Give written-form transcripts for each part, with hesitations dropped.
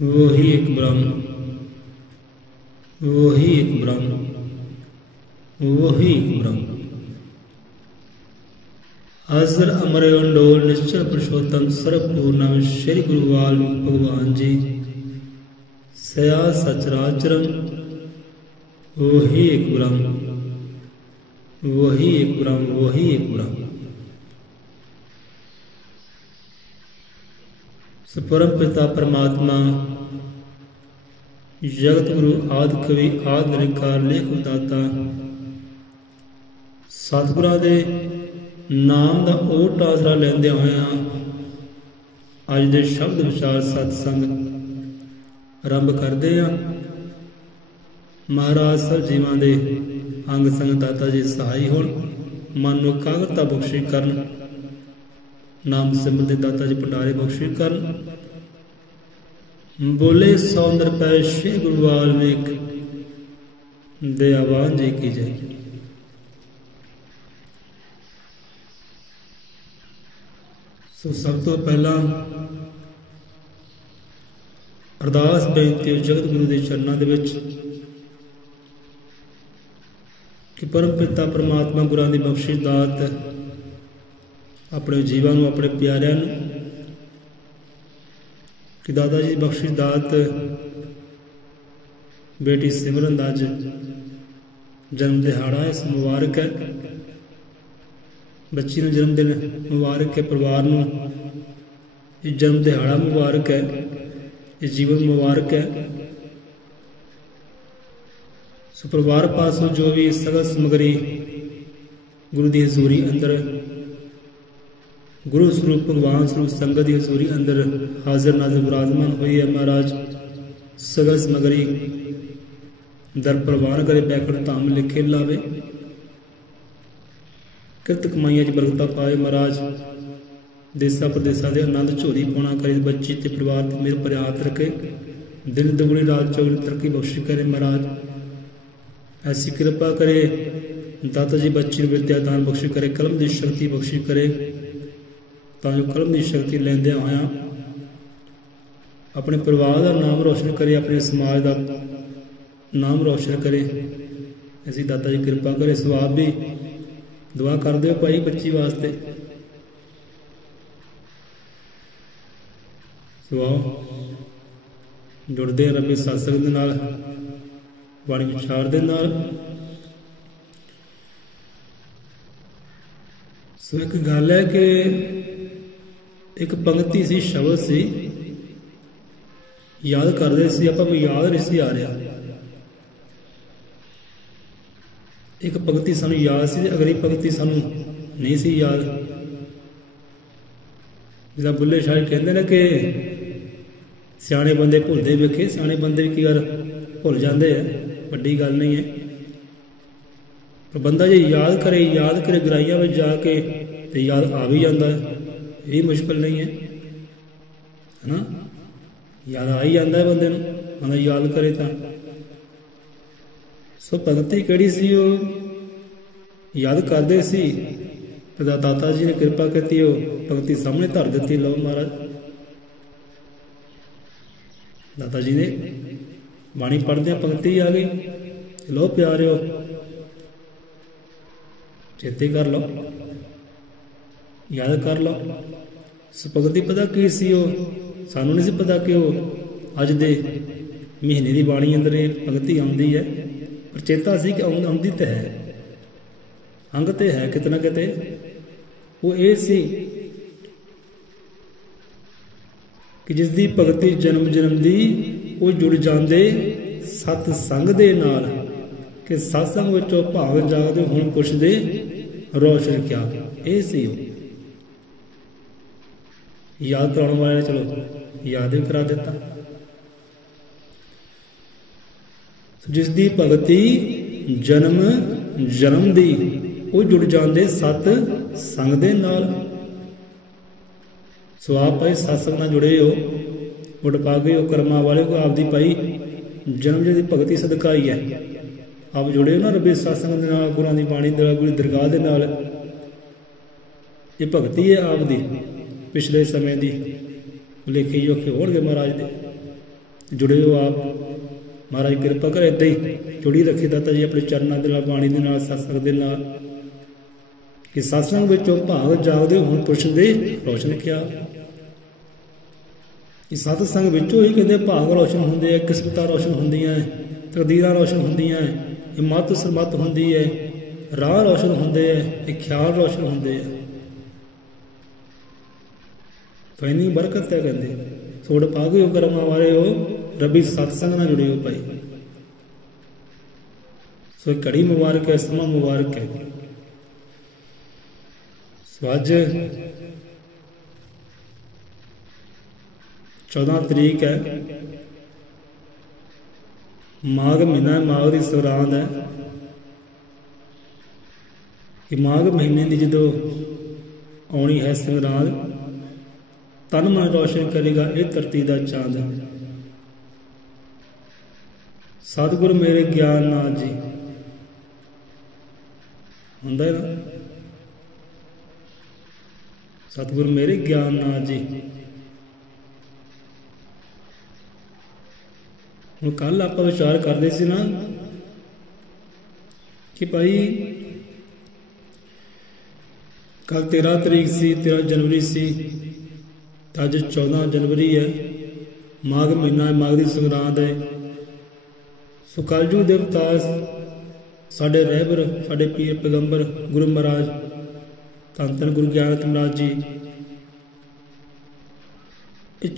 वही एक ब्रह्म, वही एक ब्रह्म, वही एक ब्रह्म। हाजर अमर अंडोल निश्चल पुरुषोत्तम सर्वपूर्णम श्री गुरु वाल्मीकि भगवान जी सया सचराचरम। वही एक ब्रह्म, वही एक ब्रह्म, वही एक ब्रह्म। परम पिता परमात्मा जगत गुरु आदि कवि आदि निरंकार लेख दाता सतगुਰਾਂ ਦੇ नाम का ओट आसरा लेंदे होया अज दे शब्द विचार सत्संग आरंभ करते हैं। महाराज सब जीवां दे अंग संग दाता जी सहाय होण, मन नूं एकाग्रता बख्शी करन, नाम सिमरन दे दाता जी भंडारे बख्शी करन। बोले 100 रुपए श्री गुरु वाल्मीकि दयावान जी की जय। सो सब तो पहला अरदास बेनती जगत गुरु के चरणों के विच कि परम पिता परमात्मा गुरां दी बख्शिश दात अपने जीवां नूं अपने प्यारिआं नूं कि दादा जी बख्शिश दात बेटी सिमरन दा अज जन्म दिहाड़ा इस मुबारक है। बच्ची नूं जन्मदिन मुबारक है, परिवार नूं ये जन्म दिहाड़ा मुबारक है, ये जीवन मुबारक है। सो परिवार पासों जो भी सगत समगरी गुरु की हजूरी अंदर गुरु स्वरूप भगवान स्वरूप संगत की हजूरी अंदर हाजिर नाजिर विराजमान हुई है। महाराज सगत समगरी दर प्रवान करे, बैकड़ धाम लिखे लावे, किरत कमाइया च बरकता पाए। महाराज देसा प्रदेशा के आनंद झोली पाना करे, बच्ची ते परिवार ते मेरे पर हाथ रखे, दिन दुगनी रात चौगनी तरक्की बख्शी करे। महाराज ऐसी कृपा करे दाता जी बच्ची विद्या दान बख्शी करे, कलम की शक्ति बख्शी करे, ताकि कलम की शक्ति लेंदे होया अपने परिवार का नाम रोशन करे, अपने समाज का नाम रोशन करे। ऐसी दाता जी कृपा करे। सवाब भी दुआ कर दो भाई बच्ची वास्ते। सुआओ जुड़ते रबी सत्संग दे नाल, बाणी विचार दे नाल। सो एक गल है कि एक पंक्ति सी, शब्द सी, याद करते सी आपां कोई याद नहीं सी आ रहा। एक पंक्ति सानू याद सी, अगली पंक्ति सानू नहीं सी याद। जिदा बुल्ले शाह कहते हैं कि सियाने बंदे भुलते वेखे, सियाने बंदे की गल भुल जाते हैं, वड्डी गल नहीं है। पर बंदा जो याद करे गराइया में जाके तो याद आ भी जाता है, यही मुश्किल नहीं है ना। याद आ ही जाता है बंदे नूं, बंदा याद करे तो। सो पंक्ति किहड़ी सी, याद करते सी, दाता जी ने कृपा की, पंक्ति सामने धर दी। लो महाराज दाता जी ने बाणी पढ़दे पंक्ति आ गई। लो प्यारिओ चेते कर लो, याद कर लो। सो पंक्ति पता की सी, सानू नहीं सी पता कि अज दे महीने की बाणी अंदर ये पंक्ति आती है, पर चेता सी कि आउंदी तो है, अंग तो है किते ना किते। वो ये सी कि जिसकी भगती जन्म जन्म दी वो जुड़ जाते सतसंग दे नाल, कि सतसंग विचों भाव जागदे हुण पुछदे रोशन क्या। ये सी याद कराने वाले ने चलो याद भी करा दिता। जिसकी भगती जन्म जन्म दी वो जुड़ जाते सत संग दे नाल। सो आप भाई सत्संग नाल जुड़े हो, उड़ पा गए हो कर्मा वाले को, आपकी भाई जन्म जी भगती सदका ही है। आप जुड़े हो ना रबी सत्संग दे नाल, गुरां दी बाणी दे नाल, गुरु दरगाह दे नाल। ये भगती है आपदी पिछले समय की, लिखे जोखे होणगे महाराज दे। जुड़े हो आप। महाराज किरपा करे इदां ही जुड़ी रखी दाता जी अपने चरणों के नाल, बाणी के नाल, सत्संग के नाल, कि सत्संग विचों भाग जागदे होण पुरश दे रोशन किया। सत्संग विचों ही कहते भाग रोशन होंदे, किस्मतां रोशन होंदियां, तकदीरां रोशन होंदियां, हिम्मत सरमत होंदी है, राह रोशन होंदे है, ख्याल रोशन होंदे है। तो इन्नी बरकत है कहते सोड़ पागे हो कर्मा वाले हो, रबी सत्संग ना जुड़े हो भाई। सो घड़ी मुबारक है, समा मुबारक है। सो अज 14 तरीक है, माघ महीना, माघ की संगरांद है। कि माघ महीने की जो आनी है संगरांद, तन मन रोशन करेगा ये धरती का चांद। सतगुरु मेरे ज्ञान नाथ जी होंदा है ना, सतगुरु मेरे ज्ञान नाथ जी। हुण कल आप विचार करते सी ना कि भाई कल 13 तरीक सी, 13 जनवरी सी, अज 14 जनवरी है, माघ महीना है, माघ की संगरांद है। सो कलयुग दे अवतार साडे रहबर, साडे पीर पैगंबर गुरु महाराज धन धन गुरु ज्ञानत महाराज जी,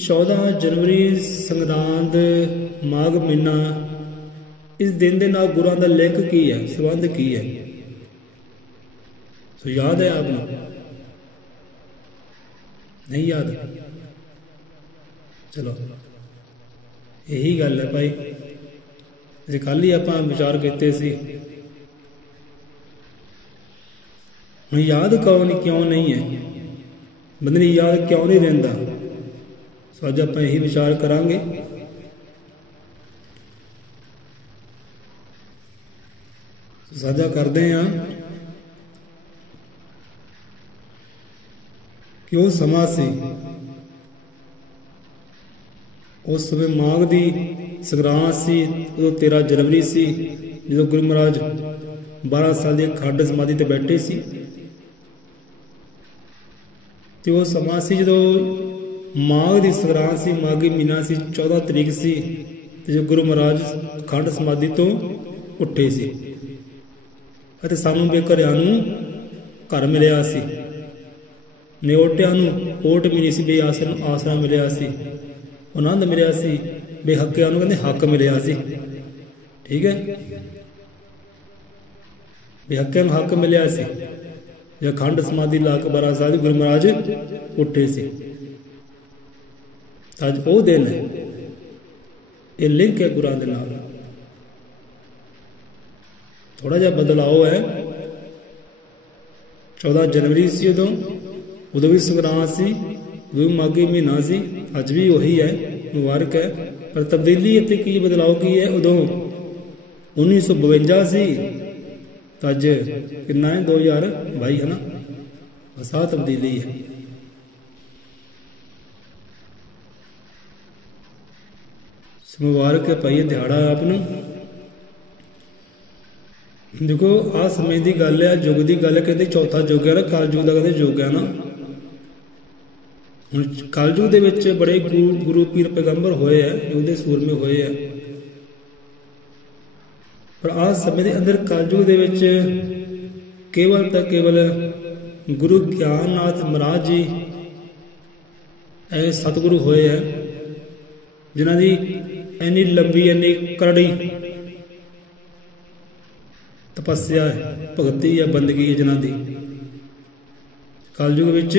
14 जनवरी संगरांद माघ महीना, इस दिन के नाल गुरुआं दा लिंक की है, संबंध की है? तो याद है आपको? नहीं याद? चलो यही गल है भाई, जे कल ही आप विचार किए सी। हुण याद क्यों नहीं है, बंदे याद क्यों नहीं रहिंदा? सो अज आप यही विचार करांगे। साझा करते हैं कि वो समा सी, उस समय माघ की संगरांद सी, उदों 13 जनवरी सी, जो गुरु महाराज 12 साल की खंड समाधि ते बैठे सी। तो वो समा सी जो माघ की संगरांद सी, माघी महीना सी, 14 तरीक सी, जो गुरु महाराज खंड समाधि तो उठे सी। ਅਤੇ ਸਾਨੂੰ ਬੇਘਰਿਆਂ ਨੂੰ ਘਰ ਮਿਲਿਆ ਸੀ, ਨਿਓਟਿਆਂ ਨੂੰ ਓਟ ਮਿਲੀ ਸੀ, ਆਸਰਾ ਮਿਲਿਆ ਸੀ, ਆਨੰਦ ਮਿਲਿਆ ਸੀ, ਬੇਹੱਕਿਆਂ ਨੂੰ ਕਹਿੰਦੇ ਹੱਕ ਮਿਲਿਆ ਸੀ। ਠੀਕ ਹੈ, ਬੇਹੱਕਿਆਂ ਨੂੰ ਹੱਕ ਮਿਲਿਆ ਸੀ। ਜੇ ਅਖੰਡ ਸਮਾਧੀ ਲਾ ਕੇ 12 ਸਾਲ ਗੁਰੂ ਮਹਾਰਾਜ ਉੱਠੇ ਸੀ, ਅੱਜ ਉਹ ਦਿਨ ਹੈ। ਇਹ ਲਿੰਕ ਹੈ ਗੁਰਾਂ ਦੇ ਨਾਲ। थोड़ा जा बदलाव है। 14 जनवरी सी उदों भी संगरांद सी, उदों भी माघी महीना सी, अज भी वही है, मुबारक है। पर तब्दीली इत्थे की बदलाव की है, उदों 1952 सी, अज कितना है 2022 है ना, बस आ तब्दीली है। मुबारक है भाई दिहाड़ा आपनूं। देखो आ समय की गल है, युग की गल है, कहते चौथा युग है ना, कलयुग का कहते युग है ना। हुण कलयुग दे विच बड़े गुरु पीर पैगंबर होए है, योधे सूरमे होए है। पर आ समय के अंदर कलयुग दे विच केवल तो केवल गुरु ज्ञाननाथ महाराज जी ऐसे सतगुरु होए है, जिन्हां दी इन्नी लंबी इन्नी करड़ी तपस्या है, भगती है, बंदगी है जिन्हां दी। कलयुग विच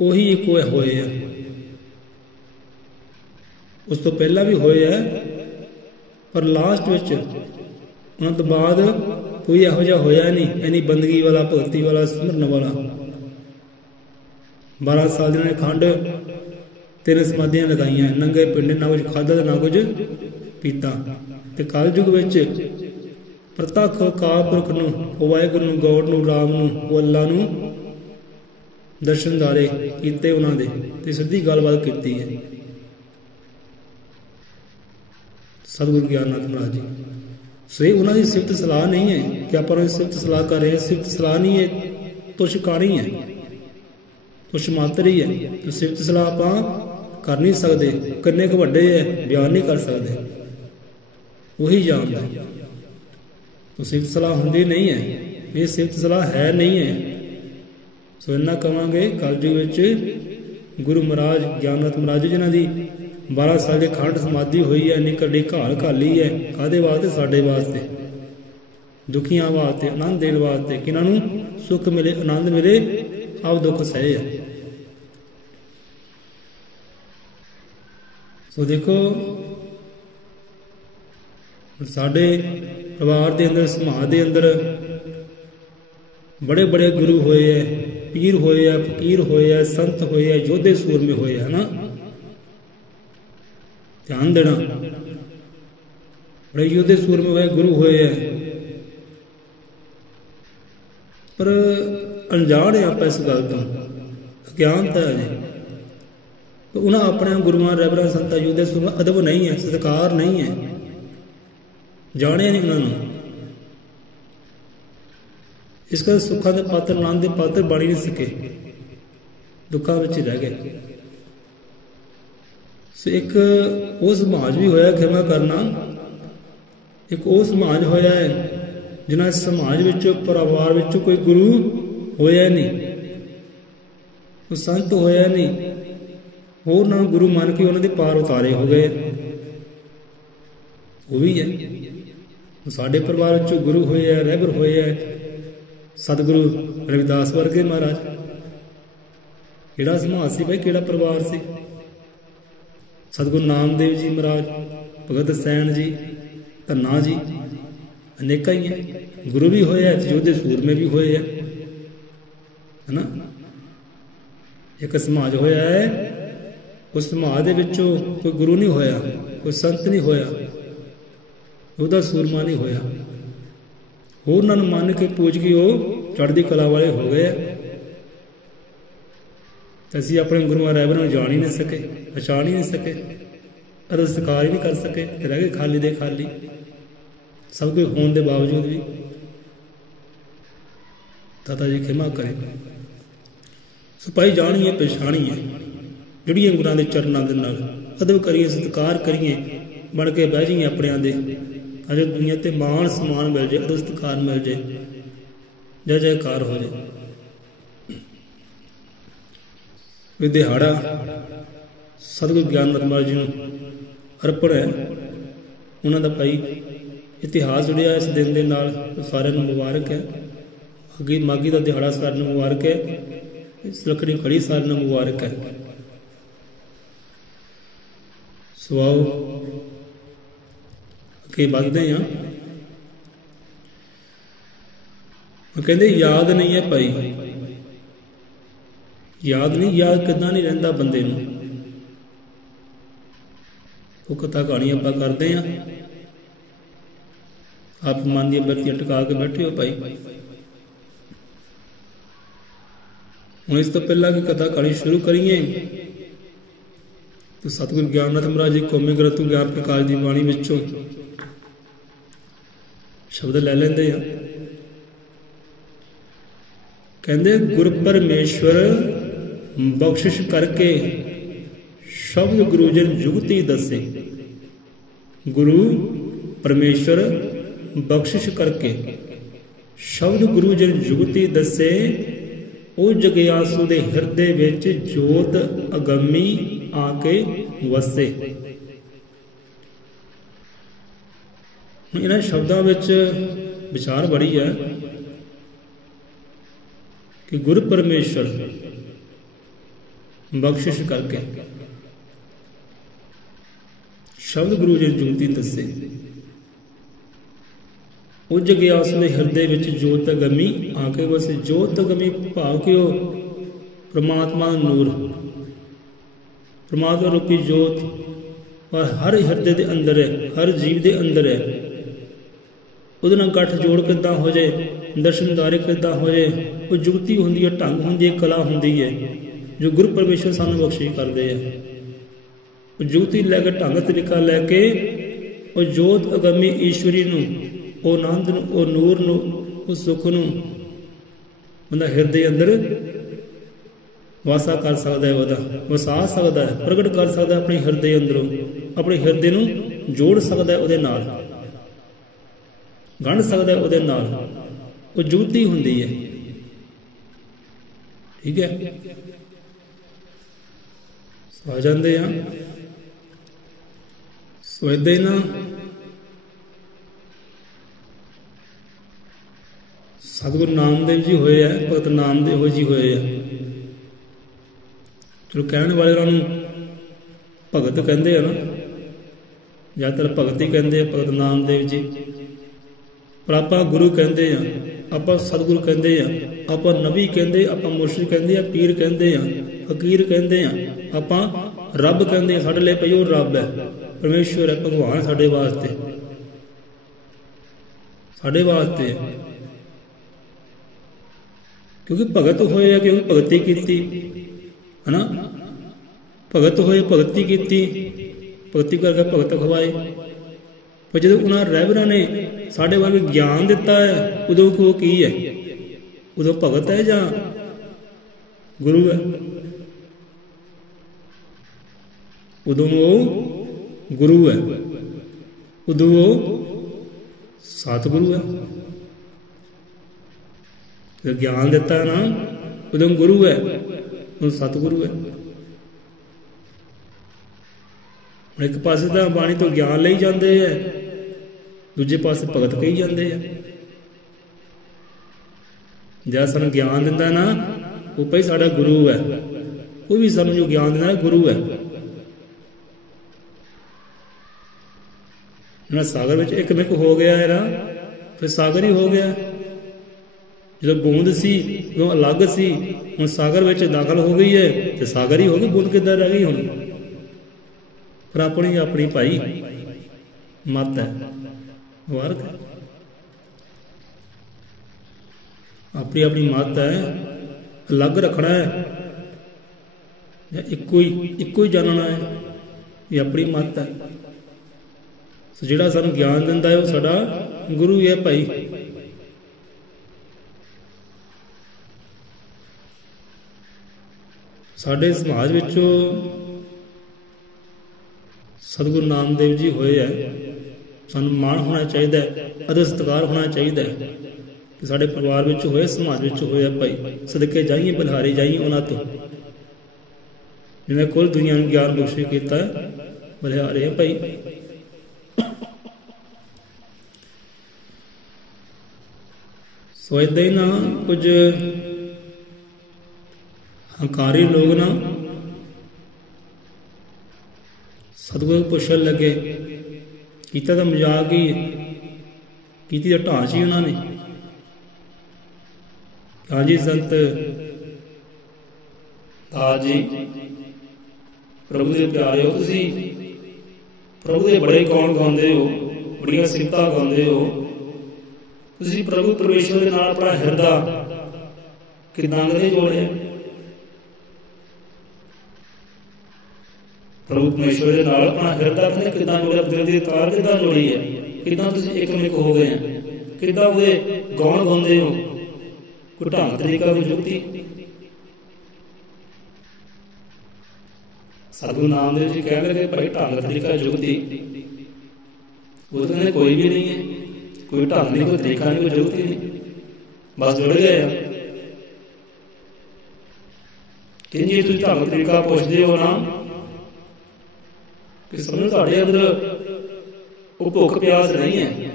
उही एक होए है, उस तो पहला भी होए है, पर लास्ट विच उन्हां तो बाद कोई इहो जिहा होया नहीं, इन्नी बंदगी वाला, भगती वाला, सिमरन वाला। 12 साल जिन्होंने खंड 3 समाधियां लगाइयां, नंगे पिंडे, ना कुछ खाधा ना कुछ पीता। ते कलयुग विच प्रतख अकाल पुरख नूं, वाहिगुरू नूं, गौड़ नूं, राम नूं, वो अल्लाह नूं दर्शन दारे कीते उन्हां दे, ते सिद्धी गलबात कीती है। सतगुरु ज्ञाननाथ महाराज जी। सो ये उन्होंने सिफत सलाह नहीं है कि आप सिफत सलाह कर रहे हैं, सिफत सलाह नहीं है, तुछ कहानी है, तुछ मात्र ही है। तो सिफत सलाह आप कर नहीं सकते, किन्ने क वड्डे है बयान नहीं कर सकते, वही जानता। तो सिफत सलाह होंगी नहीं है, ये सिफत सलाह है नहीं है। सो इन्ना कहांगे कलयुग विच गुरु महाराज ज्ञाननाथ महाराज जिन्हां दी 12 साल की खंड समाधि हुई है, इन्नी कड़ी घाल घाली है, काहदे वास्ते? साडे वास्ते, दुखियां वास्ते, आनंद देने वास्ते कि इन्हां नूं सुख मिले, आनंद मिले, आप दुख सहे है। सो देखो साडे परिवार दे अंदर, समाज दे अंदर बड़े बड़े गुरु होए है, पीर होए है, फकीर होए है, संत होए है, योधे सूरमे होए है ना। ध्यान देना, बड़े योधे सूरमे होए गुरु होए है, पर अनजान है आप इस गल तो, अज्ञानता है। तो उन्हें अपने गुरुआं रहबरां संतां योधे सूरमे अदब नहीं है, सत्कार नहीं है, जाने नहीं उन्होंने। इस कर सुखा के पात्र, आनंद के पात्र बन ही नहीं सके, दुखों में रह गए। सो एक वो समाज भी होया, खिमा करना, एक वो समाज होया है जिन्हें समाज विच, परिवार विच कोई गुरु होया नहीं, कोई संत होया नहीं, होर ना गुरु मान के उन्होंने पार उतारे हो गए, वो भी है। साडे परिवार विच गुरु होए है, रहबर होए है, सतगुरु रविदास वर्गे महाराज। किहड़ा समाज सी भाई, किहड़ा परिवार सी? सतगुरु नामदेव जी महाराज, भगत सैन जी, धन्ना जी, अनेका ही है। गुरु भी होए है, योधे सूरमे भी होए है ना। एक समाज होया है, उस समाज दे विचों कोई गुरु नहीं होया, कोई संत नहीं होया, योधा सूरमा नहीं होया, होर उन्होंने मन के पूज के वो चढ़ती कला वाले हो गए। असी अपने गुरुआं रहबरां जान ही नहीं सके, पहचान ही नहीं सके, अरे सत्कार ही नहीं कर सके, रह गए खाली दे खाली, सब कुछ होने के बावजूद भी। दाता जी खिमा करें। सपाई जानिए, पछाणीए जिहड़ियां गुरुआं दे चरनां दे नाल अदब करिए, सत्कार करिए, बन के बह जाइए अपनियां दे, अजे दुनिया ते मान सम्मान मिल जाए, अदब सत्कार मिल जाए, जय जयकार हो जाए। दिहाड़ा सतगुरु ज्ञाननाथ महाराज जी अर्पण है, उन्होंने भाई इतिहास जुड़िया इस दिन के नाल, सारिਆਂ ਨੂੰ मुबारक है। अगे माघी का दिहाड़ा सारिਆਂ ਨੂੰ मुबारक है, इस लकड़ी खड़ी सारिਆਂ ਨੂੰ मुबारक है। सुआओ अगे बढ़ते हैं। कहते याद नहीं है भाई, याद नहीं, याद किदा नहीं रहिंदा बंदे नूं। वो कथा कहानी आप करते हैं, आप मन दी बत्तियां टका के बैठे हो भाई। हुण इस तो पहला की कथा कहानी शुरू करिए तो सतगुरु ज्ञाननाथ महाराज जी कौमी ग्रंथों ज्ञान प्रकाश की बाणी विचों शब्द ले लेंदे हैं। कहते गुर परमेश्वर बख्शिश करके शब्द गुरुजन जुगती दसे। गुरु परमेश्वर बख्शिश करके शब्द गुरुजन जुगती दसे, ओ जगयासु दे हिरदे विच जोत अगमी आके वसे। इन्हां शब्दों विच विचार बड़ी है कि गुरु परमेश्वर बख्शिश करके शब्द गुरु जी जुगती दसे, उज गया उसने हृदय विच जोत अगमी आके वसे। जोत अगमी भाव के वो परमात्मा नूर, परमात्मा रूपी जोत और हर हृदय के अंदर है, हर जीव के अंदर है। उहदे नाल गठ जोड़ किदां हो जाए, दर्शनदारी किदां हो जाए, वो जुगती होंदी है, ढंग होंदी है, कला होंदी है जो गुरु परमेश्वर सानू बख्शिश करते हैं। जुगती लैके ढंग तरीका लैके ਉਹ ਜੋਤ ਅਗੰਮੀ ਈਸ਼ਵਰੀ ਨੂੰ, ਉਹ ਆਨੰਦ ਨੂੰ, ਉਹ ਨੂਰ ਨੂੰ, ਉਹ ਸੁੱਖ ਨੂੰ ਬੰਦਾ ਹਿਰਦੇ ਅੰਦਰ ਵਾਸਾ ਕਰ ਸਕਦਾ ਹੈ, ਉਹਦਾ ਵਸਾ ਸਕਦਾ ਹੈ, ਪ੍ਰਗਟ ਕਰ ਸਕਦਾ ਆਪਣੇ ਹਿਰਦੇ ਅੰਦਰੋਂ, ਆਪਣੇ ਹਿਰਦੇ ਨੂੰ ਜੋੜ ਸਕਦਾ ਉਹਦੇ ਨਾਲ, ਗੰਢ ਸਕਦਾ ਉਹਦੇ ਨਾਲ। ਉਹ ਜੁਗਤੀ ਹੁੰਦੀ ਹੈ। ਠੀਕ ਹੈ, ਆ ਜਾਂਦੇ ਆ। ਸੋ ਏਦਾਂ ਹੀ ਨਾ ਸਤਿਗੁਰੂ ਨਾਮਦੇਵ ਜੀ ਹੋਏ ਆ, ਭਗਤ ਨਾਮਦੇਵ ਜੀ ਹੋਏ ਆ। ਚਲੋ ਕਹਿਣ ਵਾਲੇ ਉਹਨਾਂ ਨੂੰ ਭਗਤ ਕਹਿੰਦੇ ਆ ਨਾ, ਜ਼ਿਆਦਾਤਰ ਭਗਤ ਹੀ ਕਹਿੰਦੇ ਆ ਭਗਤ ਨਾਮਦੇਵ ਜੀ। ਪਰ ਆਪਾਂ ਗੁਰੂ ਕਹਿੰਦੇ ਆ, ਆਪਾਂ ਸਤਿਗੁਰੂ ਕਹਿੰਦੇ ਆ, ਆਪਾਂ ਨਬੀ ਕਹਿੰਦੇ, ਆਪਾਂ ਮੁਰਸ਼ਿਦ ਕਹਿੰਦੇ ਆ, ਪੀਰ ਕਹਿੰਦੇ ਆ, ਫਕੀਰ ਕਹਿੰਦੇ ਆ, ਆਪਾਂ ਰੱਬ ਕਹਿੰਦੇ ਆ। ਸਾਡੇ ਲਈ ਭਈ ਉਹ ਰੱਬ ਹੈ, ਪਰਮੇਸ਼ਵਰ ਹੈ, ਭਗਵਾਨ ਸਾਡੇ ਵਾਸਤੇ, ਸਾਡੇ ਵਾਸਤੇ। ਕਿਉਂਕਿ ਭਗਤ ਹੋਏ ਆ, ਕਿਉਂਕਿ ਭਗਤੀ ਕੀਤੀ ਹੈ ਨਾ, ਭਗਤ ਹੋਏ, ਭਗਤੀ ਕੀਤੀ, ਭਗਤੀ ਕਰਕੇ ਭਗਤ ਖਵਾਏ। ਪਰ ਜਦੋਂ ਉਹਨਾਂ ਰਹਿਬਰਾਂ ਨੇ ਸਾਡੇ ਬਾਰੇ ਗਿਆਨ ਦਿੱਤਾ ਹੈ, ਉਦੋਂ ਉਹ ਕੀ ਹੈ? ਉਦੋਂ ਭਗਤ ਹੈ ਜਾਂ ਗੁਰੂ ਹੈ? ਉਦੋਂ ਉਹ ਗੁਰੂ ਹੈ, ਉਦੋਂ ਉਹ ਸਤਿਗੁਰੂ ਹੈ। ਜਦੋਂ ਗਿਆਨ ਦਿੱਤਾ ਨਾ, ਉਦੋਂ ਗੁਰੂ ਹੈ, ਉਦੋਂ ਸਤਿਗੁਰੂ ਹੈ। ਇੱਕ ਪਾਸੇ ਤਾਂ ਬਾਣੀ ਤੋਂ ਗਿਆਨ ਲਈ ਜਾਂਦੇ ਹੈ, ਦੂਜੇ ਪਾਸੇ ਭਗਤ ਕਹੀ ਜਾਂਦੇ ਆ। ਜਿਹੜਾ ਸਾਨੂੰ ਗਿਆਨ ਦਿੰਦਾ ਨਾ, ਉਹ ਭਾਈ ਸਾਡਾ ਗੁਰੂ ਹੈ। ਕੋਈ ਵੀ ਸਾਨੂੰ ਜੋ ਗਿਆਨ ਦਿੰਦਾ ਗੁਰੂ ਹੈ। ਨਾ ਸਾਗਰ ਵਿੱਚ ਇੱਕ ਮਿਕ ਹੋ ਗਿਆ ਹੈ ਨਾ, ਫਿਰ ਸਾਗਰ ਹੀ ਹੋ ਗਿਆ। ਜਦੋਂ ਬੂੰਦ ਸੀ ਉਦੋਂ ਅਲੱਗ ਸੀ, ਹੁਣ ਸਾਗਰ ਵਿੱਚ ਦਾਖਲ ਹੋ ਗਈ ਹੈ ਤੇ ਸਾਗਰ ਹੀ ਹੋ ਗਈ, ਬੂੰਦ ਕਿੱਦਾਂ ਰਹਿ ਗਈ ਹੁਣ? ਪਰ ਆਪਣੀ ਆਪਣੀ ਭਾਈ ਮੱਤ ਹੈ, ਵਾਰਕ ਹੈ, ਆਪਣੀ ਆਪਣੀ ਮੱਤ ਹੈ। ਅਲੱਗ ਰੱਖਣਾ ਹੈ ਜਾਂ ਇੱਕੋ ਹੀ ਜਾਣਨਾ ਹੈ, ਇਹ ਆਪਣੀ ਮੱਤ ਹੈ। ਸੋ ਜਿਹੜਾ ਸਾਨੂੰ ਗਿਆਨ ਦਿੰਦਾ ਹੈ ਉਹ ਸਾਡਾ ਗੁਰੂ ਹੀ ਹੈ ਭਾਈ। ਸਾਡੇ ਸਮਾਜ ਵਿੱਚੋਂ ਸਤਿਗੁਰੂ ਨਾਮਦੇਵ ਜੀ ਹੋਏ ਹੈ। ਸਾਨੂੰ ਮਾਣ ਹੋਣਾ ਚਾਹੀਦਾ ਹੈ, ਅਦਰ ਸਤਿਕਾਰ ਹੋਣਾ ਚਾਹੀਦਾ ਹੈ ਕਿ ਸਾਡੇ ਪਰਿਵਾਰ ਵਿੱਚ ਹੋਏ, ਸਮਾਜ ਵਿੱਚ ਹੋਏ ਆ ਭਾਈ। ਸਦਕੇ ਜਾਈਏ, ਬਲਿਹਾਰੇ ਜਾਈਏ ਉਹਨਾਂ ਤੋਂ, ਜਿਹਨੇ ਕੁੱਲ ਦੁਨੀਆ ਨੂੰ ਗਿਆਨ ਬਖਸ਼ਿਸ਼ ਕੀਤਾ ਹੈ, ਬਲਿਹਾਰੇ ਆ ਭਾਈ। ਸੋ ਏਦਾਂ ਹੀ ਨਾ ਕੁਝ ਹੰਕਾਰੀ ਲੋਕ ਨਾ ਸਤਿਗੁਰੂ ਪੁੱਛਣ ਲੱਗੇ, ਕੀਤਾ ਤਾਂ ਮਜ਼ਾਕ ਹੀ, ਕੀਤੀ ਤਾਂ ਢਾਂਚ ਹੀ ਉਹਨਾਂ ਨੇ। ਹਾਂਜੀ ਸੰਤ ਦਾਸ ਜੀ, ਪ੍ਰਭੂ ਦੇ ਪਿਆਰੇ ਹੋ ਤੁਸੀਂ, ਪ੍ਰਭੂ ਦੇ ਬੜੇ ਗਾਉਣ ਗਾਉਂਦੇ ਹੋ, ਬੜੀਆਂ ਸਿਫਤਾਂ ਗਾਉਂਦੇ ਹੋ ਤੁਸੀਂ। ਪ੍ਰਭੂ ਪਰਮੇਸ਼ਵਰ ਦੇ ਨਾਲ ਆਪਣਾ ਹਿਰਦਾ ਕਿੱਦਾਂ ਕਦੇ ਜੋੜਿਆ? ਪ੍ਰਭੂ ਪਰਮੇਸ਼ਵਰ ਦੇ ਨਾਲ ਆਪਣਾ ਹਿਰਦਾ ਕਿੱਦਾਂ ਜੋੜਿਆ? ਦਿਲ ਦੀ ਤਾਰ ਕਿੱਦਾਂ ਜੋੜੀ ਹੈ? ਕਿੱਦਾਂ ਤੁਸੀਂ ਇੱਕ ਹੋ ਗਏ ਆ? ਕਿੱਦਾਂ ਉਹਦੇ ਗਾਉਣ ਗਾਉਂਦੇ ਹੋ? ਕੋਈ ਢੰਗ ਤਰੀਕਾ, ਕੋਈ ਜੁਗਤੀ? ਸਤਿਗੁਰੂ ਨਾਮਦੇਵ ਜੀ ਕਹਿਣ ਲੱਗੇ ਭਾਈ ਢੰਗ ਤਰੀਕਾ ਜੁਗਤੀ ਉਹ ਤਾਂ ਕਹਿੰਦੇ ਕੋਈ ਵੀ ਨਹੀਂ ਹੈ। ਕੋਈ ਢੰਗ ਨਹੀਂ, ਕੋਈ ਤਰੀਕਾ ਨਹੀਂ, ਕੋਈ ਜੁਗਤੀ ਨਹੀਂ, ਬਸ ਜੁੜ ਗਏ ਆ। ਕਿ ਜੇ ਤੁਸੀਂ ਢੰਗ ਤਰੀਕਾ ਪੁੱਛਦੇ ਹੋ ਨਾ, ਕਿ ਸਮਝ ਤੁਹਾਡੇ ਅੰਦਰ ਉਹ ਭੁੱਖ ਪਿਆਸ ਨਹੀਂ ਹੈ।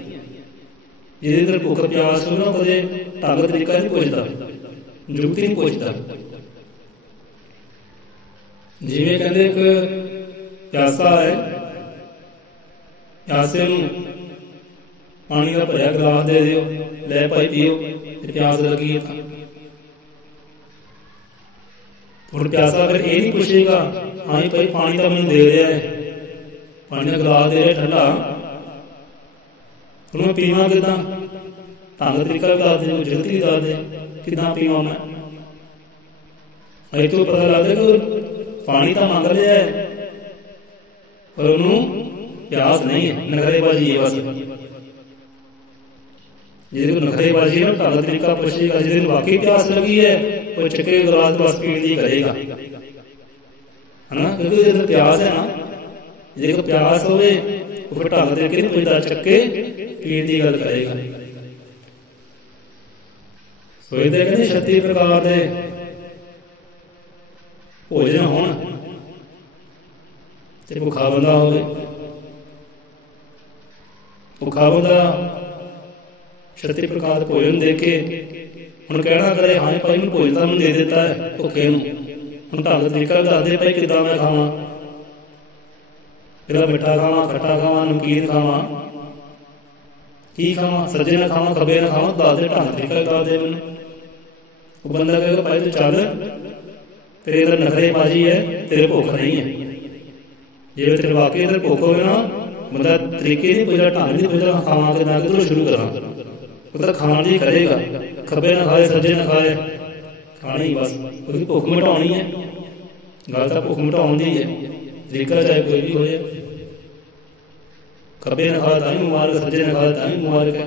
ਜਿਹਦੇ ਅੰਦਰ ਭੁੱਖ ਪਿਆਸ ਹੋਵੇ ਨਾ, ਕਦੇ ਢੰਗ ਤਰੀਕਾ ਨਹੀਂ ਪੁੱਛਦਾ, ਜੁਗਤੀ ਨਹੀਂ ਪੁੱਛਦਾ। ਜਿਵੇਂ ਕਹਿੰਦੇ ਇੱਕ ਪਿਆਸਾ ਹੈ, ਪਿਆਸੇ ਨੂੰ ਪਾਣੀ ਦਾ ਭਰਿਆ ਗਲਾਸ ਦੇ ਦਿਓ, ਲੈ ਭਾਈ ਪੀਓ, ਤੇ ਪਿਆਸ ਲੱਗੀ ਹੈ। ਹੁਣ ਪਿਆਸਾ ਅਗਰ ਇਹ ਨਹੀਂ ਪੁੱਛੇਗਾ, ਹਾਂ ਭਾਈ ਪਾਣੀ ਤਾਂ ਮੈਨੂੰ ਦੇ ਰਿਹਾ ਹੈ, ਪਾਣੀ ਦਾ ਗਲਾਸ ਦੇ ਰਿਹਾ ਠੰਡਾ, ਹੁਣ ਮੈਂ ਪੀਵਾਂ ਕਿੱਦਾਂ? ਢੰਗ ਤਰੀਕਾ ਵੀ ਦੱਸ ਦੇ, ਜਲਦੀ ਵੀ ਦੱਸ ਦੇ, ਕਿੱਦਾਂ ਪੀਵਾਂ ਮੈਂ? ਇਹ ਤੋਂ ਪਤਾ ਲੱਗਦਾ ਕਿ ਪਾਣੀ ਤਾਂ ਮੰਗ ਰਿਹਾ ਹੈ, ਪਰ ਉਹਨੂੰ प्यास नहीं है, नखरेबाजी है बस। जिसे को नखरेबाजी है ढंग तरीका पुछेगा, जिसे वाकई प्यास लगी है वो चक्के गिलास बस पीण दी करेगा, है ना, क्योंकि जो प्यास है ना, जे को प्यास होवे वो फिर ढंग तरीके नहीं पुछदा, चक्के पीण दी गल करेगा। सोचते कहते 36 प्रकार के भोजन होण ते भुखा बंदा होवे, भुखा बंदा 36 प्रकार भोजन दे के हुण कहना करे हाँ भाई मैं भोजन तो मैं दे दिता है भुखे नूं, हुण ढंग तरीका दस दे भाई किद्दां मैं खावां, फिर मिठा खावां, खट्टा खावां, नमकीन खावां, की खावां, सज्जे ना खावां, खब्बे ना खावां, दस दे ढंग तरीका दस दे मैनूं। वो बंदा कहेगा भाई तू चल तेरे अंदर नखरेबाजी है, तेरे भुख नहीं है। जे तेरे वाकई अंदर भुख होवे ना, बंदा तरीके नहीं पुछदा, ढंग नहीं पुछदा, खावां कि ना किधरों शुरू करा, वो तो खाण दी करेगा, खब्बे ना खाए सज्जे ना खाए, खाना ही बस, क्योंकि भुख मिटाउणी है, गल तो भुख मिटाउण दी है, तरीका चाहे कोई भी हो जाए, खब्बे ना खाए तां भी मुबारक, सज्जे ना खाए तां भी मुबारक है।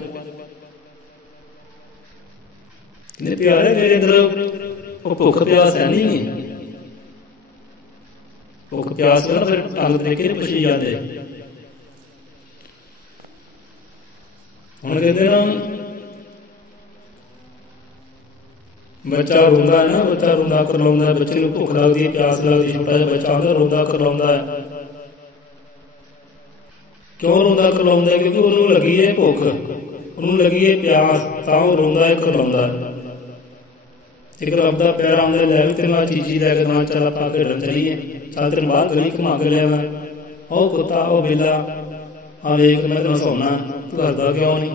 कितने प्यारे मेरे अंदर वो भुख प्यास है नहीं है, भुख प्यास को ना फिर ढंग तरीके नहीं पुछी जाते। हुण कहते ना बच्चा रोंदा है ना, बच्चा रोंदा करलाउंदा है, बच्चे नूं भुख लगदी है, प्यास लगदी, छोटा जिहा बच्चा आंदा रोंदा करलाउंदा है, क्यों रोंदा करलाउंदा है? क्योंकि उन्होंने लगी है भुख, उन्होंने लगी है प्यास, तां वो रोंदा है करलाउंदा है। एक रबदा पैर आंदे लै भी तेन चीजी लैके ना चल आप खेडन चलीए, चल तेन बाहर गली घुमा के लिया मैं, ओ कुत्ता ओ बिल्ला आ वेख मैं तेन सौना, तू करदा क्यों नहीं?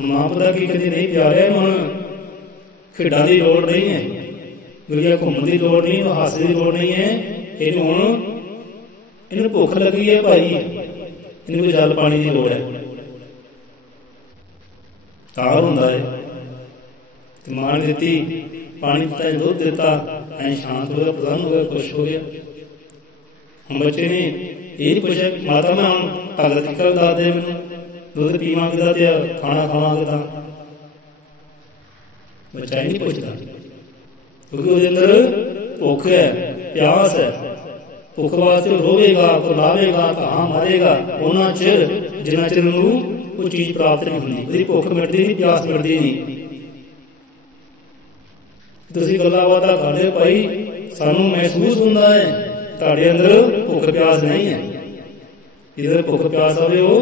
मां पता की कहती नहीं प्यारे हुण खेडां दी लोड़ नहीं है, गलिया घूमण दी लोड़ नहीं, हासे दी लोड़ नहीं है, इहनूं हुण इहनूं भुख लगी है भाई, इहनूं कोई जल पानी दी लोड़ है, तार हुंदा है। मां ने दिती पानी पिता, दुध दिता, ऐ शांत हो गया, प्रसन्न हो गया, खुश हो गया। हम बच्चे ने यही पूछा माता मैं हम ढंग तरीका दस दे, मैनूं दुध पीवां किदां ते खाना खावां किदां? बच्चा ही नहीं पूछता, क्योंकि उसके अंदर भुख है, प्यास है, भुख वास्ते रोवेगा, कुलावेगा, कहाँ मरेगा उन्ना चिर जिन्ना चिर वो चीज प्राप्त नहीं होंगी, उसकी भुख मिटती नहीं, प्यास मिटती नहीं। तुसीं गल्लां बातां करदे भाई, सानूं महसूस हुंदा है तुहाडे अंदर भुख प्यास नहीं है, इधर भुख प्यास आवे वो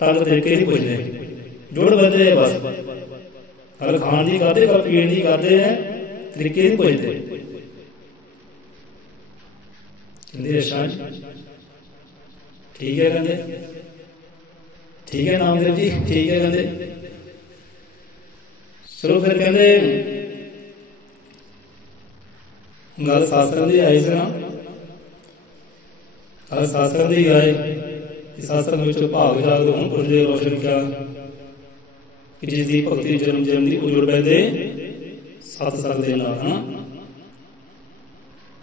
ढंग तरीके नहीं पुछदे, जुड़ बदले है बस, गल खाण दी करदे, गल पीण दी करदे है, तरीके नहीं पुछदे। कहंदे अच्छा ठीक है, कहंदे ठीक है नामदेव जी ठीक है, कहंदे चलो फिर कहते गल सत्संग की आई सी ना, गल सत्संग की आए, सत्संग में भाग जाग हों पुरुष दे रोशन क्या कि जिसकी भगती जन्म जन्म की उजड़ पैदे सत्संग के नाल, है ना।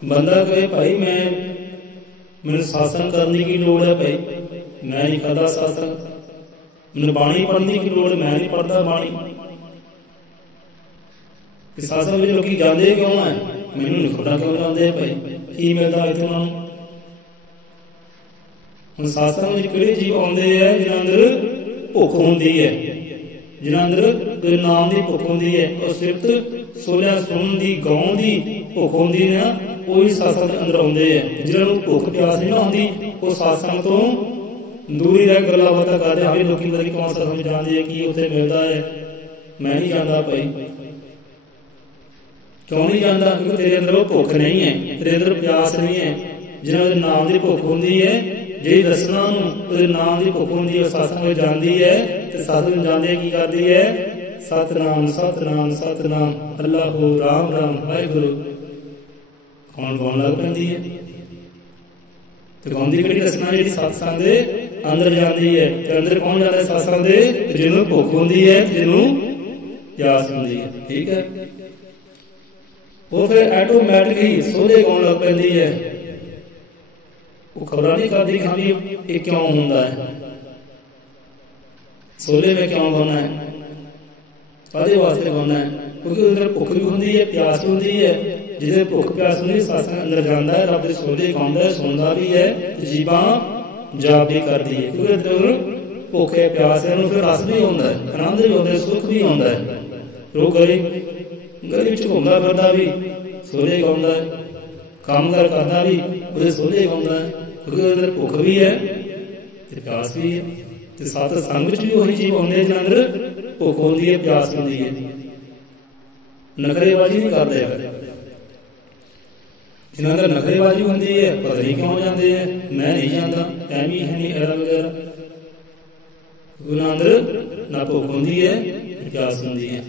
बंदा कहे भाई मैनूं सत्संग करने की लोड़ है, भाई मैं नहीं करता सत्संग, मैनूं बाणी पढ़ने की लोड़, मैं नहीं पढ़ता बाणी। सत्संग में लोग जाते क्यों है, मैनूं नहीं पता क्यों जाते भाई, की मिलता इत्थे उन्हां नूं? हुण सत्संग में किहड़े जीव आउंदे है जिन्हां अंदर भुख हुंदी है, जिन्हां अंदर कोई नाम की भुख हुंदी है, और सिफत सोलिया सुनन दी गाउण दी भुख हुंदी है ना, ਉਹੀ सत्संग अंदर आउंदे है। जिन्हां नूं भुख प्यास नहीं आउंदी वो सत्संग तो दूर ही रह गल्लां बातां करदे, हां लोग पता नहीं कौन सत्संग जांदे है, की उत्थे मिलदा है, मैं नहीं जांदा भाई। क्यों नहीं जाता? क्योंकि तेरे अंदर वो भुख नहीं है, तेरे अंदर प्यास नहीं है। जिन्होंने नाम की भुख होंगी है, जी दसना नाम की भुख होंगी है, सत्संग जाती है, तो सत्संग जाते की करती है, सतनाम सतनाम सतनाम अल्लाहू राम राम वाहिगुरू कौन गाउन लग पैंदी है। तो गाउंदी किहड़ी दसना जी सत्संग दे अंदर जाती है, तो अंदर कौन जाता है सत्संग दे? जिन्हों भुख होंगी है, जिन्हों प्यास होंगी है। ठीक है, वो फिर ऐटोमैटिक ही सोधे गाउन लग पैंदी है। वो खबर नहीं करती हाँ भी ये क्यों होता है, सोले में क्यों गाना है, कादे वास्ते गाना है, क्योंकि अंदर भुख भी होंगी है, प्यास भी होंगी है। जिसे भुख प्यास होंगी सत्संग अंदर जाता है, रब के सोले गाँदा है, सुनता भी है, जीबा जाप भी करती है, क्योंकि अंदर भुख है प्यास है, फिर रस भी आता है, आनंद भी आता है, सुख भी आता है। वो गली घूमता फिरता भी सोले गाँदा है, काम कर करता भी वो सोले गाँदा है, क्योंकि अंदर भुख भी है प्यास भी है। सत संग भी वही चीज आने जिन्हें अंदर भुख होती है प्यास होती है, नखरेबाजी नहीं करते, जिन्हें अंदर नखरेबाजी होती है पता नहीं क्यों जाते हैं, मैं नहीं जाता टाइम ही है नहीं एरा वगैरह, अंदर ना भुख होती है प्यास होती है।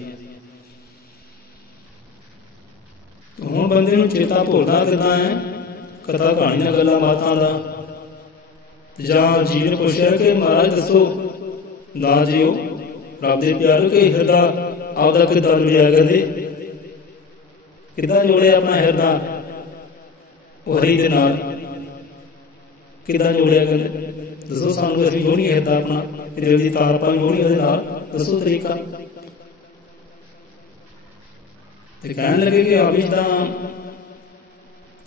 तो हम बंदे को चेता भुलना कितना है, कथा कहानियां गल्लां बातां दा, ਜਾਂ ਜੀ ਨੇ ਪੁੱਛਿਆ ਕਿ ਮਹਾਰਾਜ ਦੱਸੋ ਦਾਸ ਜੀਓ ਰੱਬ ਦੇ ਪਿਆਰੇ ਕਿ ਹਿਰਦਾ ਆਪਦਾ ਕਿੱਦਾਂ ਜੁੜਿਆ, ਕਹਿੰਦੇ ਕਿੱਦਾਂ ਜੋੜਿਆ ਆਪਣਾ ਹਿਰਦਾ ਉਹ ਹਰੀ ਦੇ ਨਾਲ, ਕਿੱਦਾਂ ਜੋੜਿਆ ਕਹਿੰਦੇ ਦੱਸੋ ਸਾਨੂੰ, ਅਸੀਂ ਜੋੜੀਏ ਹਿਰਦਾ ਆਪਣਾ ਦਿਲ ਦੀ ਤਾਰ ਆਪਾਂ ਜੋੜੀਏ ਉਹਦੇ ਨਾਲ, ਦੱਸੋ ਤਰੀਕਾ। ਤੇ ਕਹਿਣ ਲੱਗੇ ਕਿ ਆ ਵੀ ਤਾਂ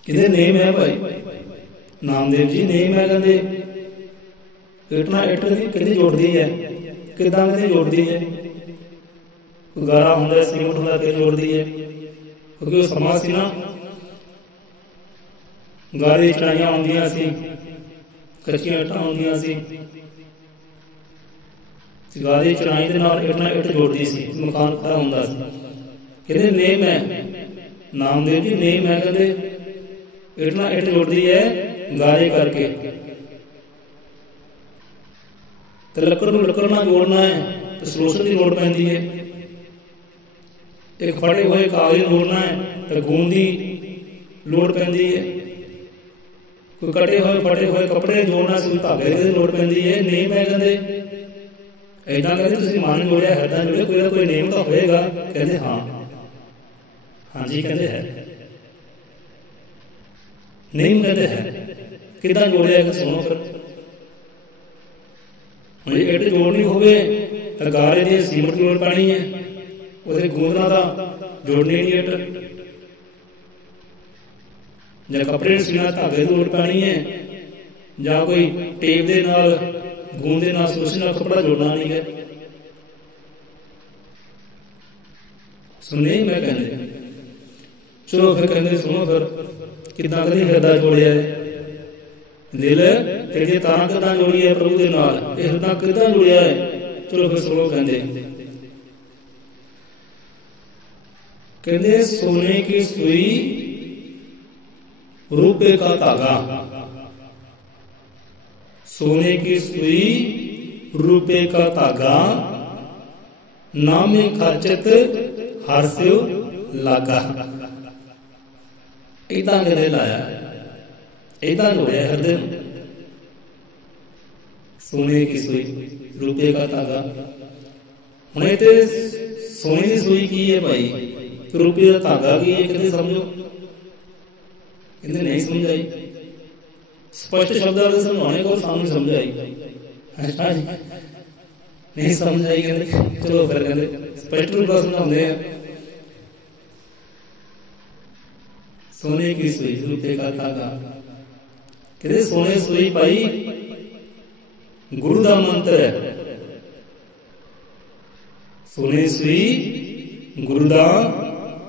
ਕਿਹਦੇ ਨੇਮ ਹੈ ਭਾਈ ਨਾਮਦੇਵ ਜੀ ਨੇਮ ਹੈ, ਕਹਿੰਦੇ ਇਟਣਾ ਇਟ ਕਿੰਨੀ ਜੋੜਦੀ ਹੈ, ਕਿੱਦਾਂ ਕਿੰਨੀ ਜੋੜਦੀ ਹੈ, ਕੋਈ ਗਾਰਾ ਹੁੰਦਾ ਸੀਮਟ ਹੁੰਦਾ ਫਿਰ ਜੋੜਦੀ ਹੈ, ਕਿਉਂਕਿ ਉਹ ਸਮਾਂ ਸੀ ਨਾ ਗਾਰੇ ਦੀ ਚੜਾਈਆਂ ਆਉਂਦੀਆਂ ਸੀ, ਕੱਚੀਆਂ ਇੱਟਾਂ ਆਉਂਦੀਆਂ ਸੀ, ਗਾਰੇ ਦੀ ਚੜਾਈ ਦੇ ਨਾਲ ਇਟਣਾ ਇੱਟ ਜੋੜਦੀ ਸੀ, ਮਕਾਨ ਖੜਾ ਹੁੰਦਾ ਸੀ। ਕਹਿੰਦੇ ਨੇਮ ਹੈ ਨਾਮਦੇਵ ਜੀ ਨੇਮ ਹੈ, ਕਹਿੰਦੇ ਇਟਣਾ ਇੱਟ ਜੋੜਦੀ ਹੈ ਗਾਰੇ ਕਰਕੇ, ਤੇ ਲੱਕੜ ਨੂੰ ਲੱਕੜ ਨਾਲ ਜੋੜਨਾ ਹੈ ਤੇ ਸਲੋਸ਼ਨ ਦੀ ਲੋੜ ਪੈਂਦੀ ਹੈ, ਇੱਕ ਫੜੇ ਹੋਏ ਕਾਗਜ਼ ਨੂੰ ਜੋੜਨਾ ਹੈ ਤੇ ਗੂੰਦ ਦੀ ਲੋੜ ਪੈਂਦੀ ਹੈ, ਕੋਈ ਕਟੇ ਹੋਏ ਫਟੇ ਹੋਏ ਕੱਪੜੇ ਜੋੜਨਾ ਸੀ ਧਾਗੇ ਦੀ ਲੋੜ ਪੈਂਦੀ ਹੈ। ਨੇਮ ਹੈ ਕਹਿੰਦੇ ਏਦਾਂ ਕਹਿੰਦੇ ਤੁਸੀਂ ਮਨ ਜੋੜਿਆ ਹਿਰਦਾ ਜੋੜਿਆ, ਕੋਈ ਨਾ ਕੋਈ ਨੇਮ ਤਾਂ ਹੋਏਗਾ, ਕਹਿੰਦੇ ਹਾਂ ਹਾਂਜੀ ਕਹਿੰਦੇ ਹੈ ਨੇਮ, ਕਹਿੰਦੇ ਹੈ ਕਿੱਦਾਂ ਜੋੜਿਆ ਕਿ ਸੁਣੋ ਫਿਰ। ਹੁਣ ਜੇ ਇੱਟ ਜੋੜਨੀ ਹੋਵੇ ਤਾਂ ਗਾਰੇ ਦੀ ਸੀਮਟ ਦੀ ਲੋੜ ਪੈਣੀ ਹੈ, ਉਹਦੇ ਗੂੰਦਣਾ ਦਾ ਜੋੜਨੀ ਨਹੀਂ ਇੱਟ, ਜਾਂ ਕੱਪੜੇ ਨੂੰ ਸੀਣਾ ਧਾਗੇ ਦੀ ਲੋੜ ਪੈਣੀ ਹੈ, ਜਾਂ ਕੋਈ ਟੇਪ ਦੇ ਨਾਲ ਗੂੰਦ ਦੇ ਨਾਲ ਸੋਚ ਨਾਲ ਕੱਪੜਾ ਜੋੜਨਾ ਨਹੀਂ ਹੈ। ਸੁਣੇ ਮੈਂ ਕਹਿੰਦੇ ਚਲੋ ਫਿਰ ਕਹਿੰਦੇ ਸੁਣੋ ਫਿਰ ਕਿੱਦਾਂ ਕਦੀ ਹਿਰਦਾ ਜੋੜਿਆ ਹੈ, ਦਿਲ ਤੇਰੀਆਂ ਤਾਰਾਂ ਕਿੱਦਾਂ ਜੋੜੀ ਹੈ ਪ੍ਰਭੂ ਦੇ ਨਾਲ, ਇਹ ਹਿਰਦਾ ਕਿੱਦਾਂ ਜੁੜਿਆ ਹੈ। ਚਲੋ ਫਿਰ ਸੁਣੋ ਕਹਿੰਦੇ ਸੋਨੇ ਕੀ ਸੂਈ रूपे का धागा, सोने की सुई रूपे का धागा, नामे खर्चत हर सिव लागा। इदा गले लाया, इदा जोड़िया हृदय, सोने की सुई रूपे का धागा। हुण इत्थे सोने की सुई की है भाई, रूपे का धागा की है, कहते समझो, कहते नहीं समझ आई। स्पष्ट शब्द समझाने को सामने समझ आई, अच्छा जी नहीं समझ आई, कहते चलो फिर कहते स्पष्ट रूप में समझाते हैं। सोने की सुई रूपे का धागा, कहते सोने सुई पाई गुरु का मंत्र है, सोने सुई गुरु का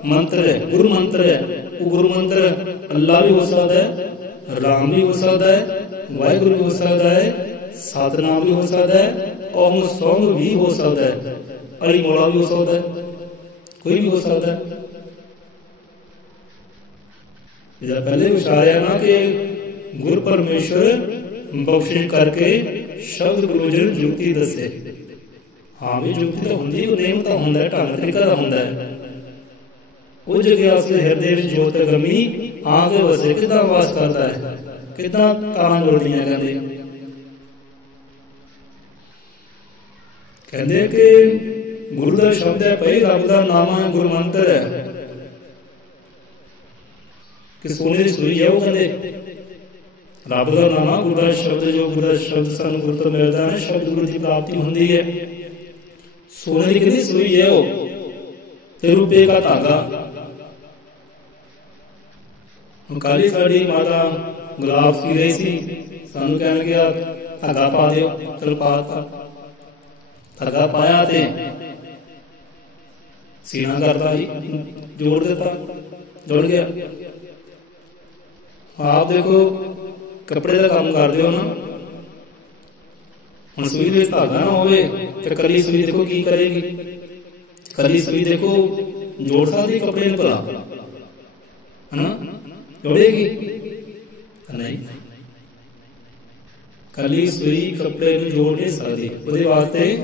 मंत्र है, गुरु मंत्र है। वो गुरु मंत्र अल्लाह भी हो सकता है, राम भी हो सकता है, वाहिगुरु भी हो सकता है, सतनाम भी हो सकता है, ओम सौंग भी हो सकता है, अली मौला भी हो सकता है, कोई भी हो सकता है। जब पहले विचारा ना कि गुरु परमेश्वर बख्शिश करके शब्द गुरु जी जुगती दसे, हाँ भी जुगती तो होंगी, वो नेम तो होंगे, ढंग तरीका तो होंगे। वो जगह उसके हृदय जोत गमी आगे वसे कितना वास करता है, कितना तां जोड़ियां कहते कहते कि गुरु का शब्द है भाई, रब का नाम है, गुरु मंत्र है कि सोने की सुई है। वो कहते ਰੱਬ ਦਾ ਨਾਮ ਗੁਰੂ ਦਾ ਸ਼ਬਦ, ਜੋ ਗੁਰੂ ਦਾ ਸ਼ਬਦ ਸਾਨੂੰ ਗੁਰੂ ਤੋਂ ਮਿਲਦਾ ਹੈ, ਸ਼ਬਦ ਗੁਰੂ ਦੀ ਪ੍ਰਾਪਤੀ ਹੁੰਦੀ ਹੈ। ਸੋਨੇ ਦੀ ਕਿਹਦੀ ਸੂਈ ਹੈ ਉਹ, ਤੇ ਰੁਪਏ ਦਾ ਧਾਗਾ। ਕੱਲ੍ਹ ਸਾਡੀ ਮਾਤਾ ਗੁਲਾਬ ਸੀ ਰਹੀ ਸੀ, ਸਾਨੂੰ ਕਹਿਣ ਗਿਆ ਧਾਗਾ ਪਾ ਦਿਓ, ਚਲ ਪਾ ਦਿੱਤਾ। ਧਾਗਾ ਪਾਇਆ ਤੇ ਸੀਨਾ ਕਰਦਾ ਸੀ, ਜੋੜ ਦਿੱਤਾ, ਜੁੜ ਗਿਆ। ਆਪ ਦੇਖੋ ਕੱਪੜੇ ਦਾ ਕੰਮ ਕਰਦੇ ਹੋ ਨਾ, ਹੁਣ ਸੂਈ ਦੇ ਧਾਗਾ ਨਾ ਹੋਵੇ ਤੇ ਕੱਲੀ ਸੂਈ ਦੇਖੋ ਕੀ ਕਰੇਗੀ। ਕੱਲੀ ਸੂਈ ਦੇਖੋ ਜੋੜ ਸਕਦੀ ਕੱਪੜੇ ਨੂੰ ਭਲਾ, ਹਨਾ? ਜੋੜੇਗੀ ਨਹੀਂ। ਕੱਲੀ ਸੂਈ ਕੱਪੜੇ ਨੂੰ ਜੋੜ ਨਹੀਂ ਸਕਦੀ, ਉਹਦੇ ਵਾਸਤੇ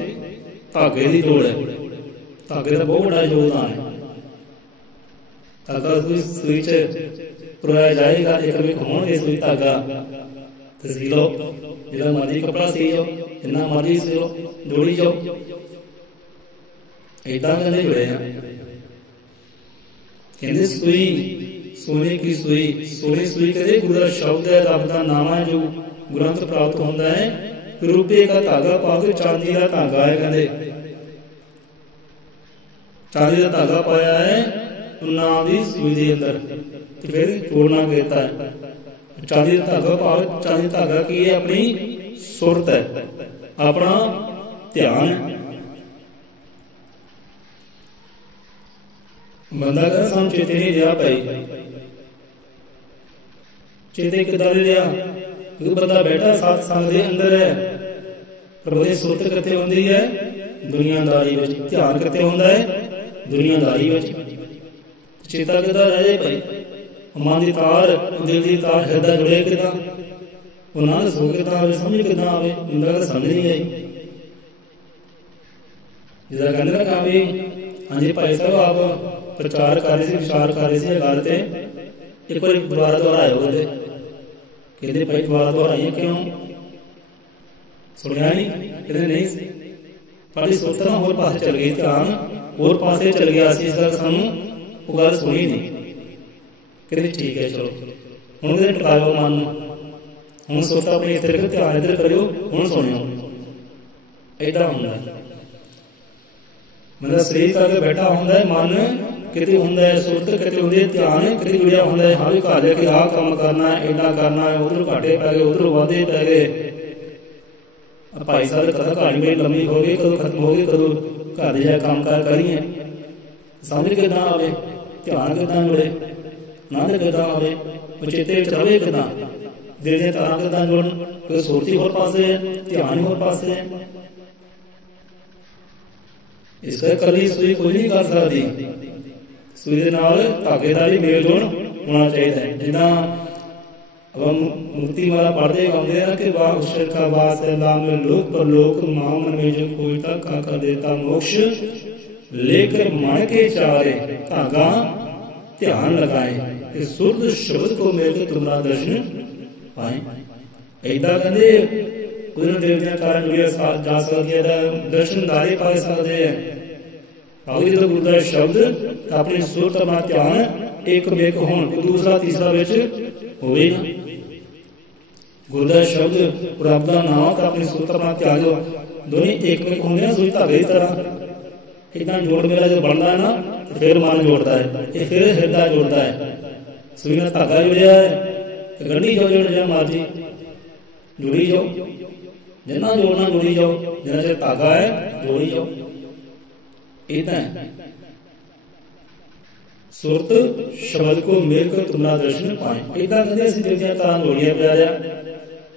ਧਾਗੇ ਦੀ ਲੋੜ ਹੈ। ਧਾਗੇ ਦਾ ਬਹੁਤ ਵੱਡਾ ਯੋਗਦਾਨ ਹੈ। ਧਾਗਾ ਸੂਈ ਚ ਪਰੋਇਆ ਜਾਏਗਾ, ਇੱਕ ਵੇਖ ਹੋਣਗੇ ਸੂਈ ਧਾਗਾ ਤੇ ਸੀ ਲਓ, ਜਿਹੜਾ ਮਰਜ਼ੀ ਕੱਪੜਾ ਸੀ ਜਾਓ, ਜਿੰਨਾ ਮਰਜ਼ੀ ਸੀ ਲਓ, ਜੋੜੀ ਜਾਓ। ਏਦਾਂ ਕਹਿੰਦੇ ਜੁੜੇ ਆ। ਕਹਿੰਦੇ ਸੂਈ, ਸੋਨੇ ਕੀ ਸੂਈ, ਸੋਨੇ ਸੂਈ ਕਹਿੰਦੇ ਗੁਰੂ ਦਾ ਸ਼ਬਦ ਹੈ, ਰੱਬ ਦਾ ਨਾਮ ਹੈ, ਜੋ ਗ੍ਰੰਥ ਪ੍ਰਾਪਤ ਹੁੰਦਾ ਹੈ। ਰੁਪਏ ਦਾ ਧਾਗਾ ਪਾ ਕੇ ਚਾਂਦੀ ਦਾ ਧਾਗਾ ਹੈ, ਕਹਿੰਦੇ ਚਾਂਦੀ ਦਾ ਧਾਗਾ ਪਾਇਆ ਹੈ ਨਾਮ ਦੀ ਸੂਈ ਦੇ ਅੰਦਰ, ਤੇ ਫਿਰ ਜੋੜਨਾ ਕੀਤਾ ਹੈ। ਚਾਂਦੀ ਦਾ ਧਾਗਾ ਭਾਵ, ਚਾਂਦੀ ਦਾ ਧਾਗਾ ਕੀ ਹੈ? ਆਪਣੀ ਸੁਰਤ ਹੈ, ਆਪਣਾ ਧਿਆਨ ਹੈ। ਬੰਦਾ ਕਹਿੰਦਾ ਸਾਨੂੰ ਚੇਤੇ ਨਹੀਂ ਰਿਹਾ ਭਾਈ, ਚੇਤੇ ਕਿੱਦਾਂ ਨਹੀਂ ਰਿਹਾ? ਇੱਕ ਬੰਦਾ ਬੈਠਾ ਸਤ ਸੰਗ ਦੇ ਅੰਦਰ ਹੈ, ਪਰ ਉਹਦੀ ਸੁਰਤ ਕਿੱਥੇ ਹੁੰਦੀ ਹੈ? ਦੁਨੀਆਦਾਰੀ ਵਿੱਚ। ਧਿਆਨ ਕਿੱਥੇ ਹੁੰਦਾ ਹੈ? ਦੁਨੀਆਦਾਰੀ ਵਿੱਚ। ਚੇਤਾ ਕਿੱਦਾਂ ਰਹਿ ਜਾਏ ਭਾਈ? ਮਨ ਦੀ ਤਾਰ, ਦਿਲ ਦੀ ਤਾਰ, ਹਿਰਦਾ ਜੁੜੇ ਕਿੱਦਾਂ? ਉਹ ਨਾ ਦੱਸੋ ਕਿੱਦਾਂ ਆਵੇ, ਸਮਝ ਕਿੱਦਾਂ ਆਵੇ? ਬੰਦਾ ਕਹਿੰਦਾ ਸਮਝ ਨਹੀਂ ਆਈ। ਜਿੱਦਾਂ ਕਹਿੰਦੇ ਨਾ ਕਾਵੀ, ਹਾਂਜੀ ਭਾਈ ਸਾਹਿਬ ਆਪ ਪ੍ਰਚਾਰ ਕਰ ਰਹੇ ਸੀ, ਵਿਚਾਰ ਕਰ ਰਹੇ ਸੀ ਇਹ ਗੱਲ ਤੇ, ਇੱਕ ਵਾਰੀ ਦੁਬਾਰਾ ਦੁਹਰਾਇਓ ਕਹਿੰਦੇ। ਕਹਿੰਦੇ ਭਾਈ ਦੁਬਾਰਾ ਦੁਹਰਾਈਏ ਕਿਉਂ? ਸੁਣਿਆ ਨਹੀਂ? ਕਹਿੰਦੇ ਨਹੀਂ, ਸਾਡੀ ਸੁਰਤ ਨਾ ਹੋਰ ਪਾਸੇ ਚਲ ਗਈ, ਧਿਆਨ ਹੋਰ ਪਾਸੇ ਚਲ ਗਿਆ ਸੀ, ਇਸ ਕਰਕੇ ਸਾਨੂੰ ਉਹ ਗੱਲ ਸੁਣੀ ਨਹੀਂ। ਕਹਿੰਦੇ ਠੀਕ ਹੈ ਚਲੋ, ਹੁਣ ਕਹਿੰਦੇ ਟਿਕਾਇਓ ਮਨ ਨੂੰ, ਹੁਣ ਸੁਰਤ ਆਪਣੀ ਇੱਥੇ ਰੱਖੋ, ਧਿਆਨ ਇੱਧਰ ਕਰਿਓ, ਹੁਣ ਸੁਣਿਓ। ਏਦਾਂ ਹੁੰਦਾ ਮਤਲਬ ਸਰੀਰ ਕਰਕੇ ਬੈਠਾ ਹੁੰਦਾ ਹੈ, ਮਨ ਕਿਤੇ ਹੁੰਦਾ ਹੈ, ਸੁਰਤ ਕਿਤੇ ਹੁੰਦੀ ਹੈ, ਧਿਆਨ ਕਿਤੇ ਜੁੜਿਆ ਹੁੰਦਾ ਹੈ। ਹਾਂ ਵੀ ਘਰ ਜਾ ਕੇ ਆਹ ਕੰਮ ਕਰਨਾ, ਏਦਾਂ ਕਰਨਾ, ਉਧਰੋਂ ਘਾਟੇ ਪੈ ਗਏ, ਉਧਰੋਂ ਵਾਧੇ ਪੈ ਗਏ। ਭਾਈ ਸਾਹਿਬ ਦੀ ਕਥਾ ਕਹਾਣੀ ਮੇਰੀ ਲੰਮੀ ਹੋ ਗਈ, ਕਦੋਂ ਖਤਮ ਹੋ ਗਈ, ਕਦੋਂ ਘਰ ਦੇ ਜਾ ਕੰਮ ਕਾਰ ਕਰੀਏ। ਸਮਝ ਕਿੱਦਾਂ ਆਵੇ? ਧਿਆਨ ਕਿੱਦਾਂ ਜੁੜੇ? ਆਨੰਦ ਕਿੱਦਾਂ ਆਵੇ? ਉਹ ਚੇਤੇ ਵਿੱਚ ਰਵੇ ਕਿੱਦਾਂ? ਦਿਲ ਦੀਆਂ ਤਾਰਾਂ ਕਿੱਦਾਂ ਜੁੜਨ? ਕੋਈ ਸੁਰਤੀ ਹੋਰ ਪਾਸੇ ਹੈ, ਧਿਆਨ ਹੋਰ ਪਾਸੇ ਹੈ। ਇਸ ਕਰਕੇ ਇਕੱਲੀ ਸੂਈ ਕੋਈ ਨਹੀਂ ਕਰ ਸਕਦੀ, ਸੂਈ ਦੇ ਨਾਲ ਧਾਗੇ ਦਾ ਵੀ ਮੇਲ ਜੋੜ ਹੋਣਾ ਚਾਹੀਦਾ ਹੈ। ਜਿੱਦਾਂ ਆਪਾਂ ਮੁਕਤੀ ਵਾਲਾ ਪੜ੍ਹਦੇ ਗਾਉਂਦੇ ਆ ਕਿ ਵਾਹ ਉਸ਼ਰ ਕਾ ਵਾਸ ਲਾਮ ਲੋਕ ਪਰ ਲੋਕ ਮਾਮਨ ਮੇਂ ਜੋ ਕੋਈ ਤਾਂ ਕਾ ਕਰ ਦੇਤਾ ਮੋਕਸ਼ लेकर मन के चारे धागा ध्यान लगाए, सुरद शब्द को मिलकर तुम्हारा दर्शन पाए। ऐदा कहते गुरु देवतियां कारण जुड़िया जा सकती है, दर्शन दारे पा सकते हैं। भावी जो गुरु का शब्द अपनी सुरत अपना ध्यान एक मेक होने, दूसरा तीसरा विच होवेगा। गुरु का शब्द रब का नाम अपनी सुरत अपना ध्यान दोनों एक मेक होंगे, सुई धागे की तरह इतना जोड़ मेला जो बनता है ना, फिर मन जोड़ता है, ये फिर हृदय जोड़ता है। सुई में धागा जुड़िया है, गंढी जाओ जो मर्जी जुड़ी जाओ, जिन्ना जोड़ना जुड़ी जाओ, जिन्ना चेर धागा है जोड़ी जाओ। इतना है सुरत शब्द को मिलकर तुम्हारा दर्शन पाए। इतना कहते असं दिल तार जोड़िया प्यार,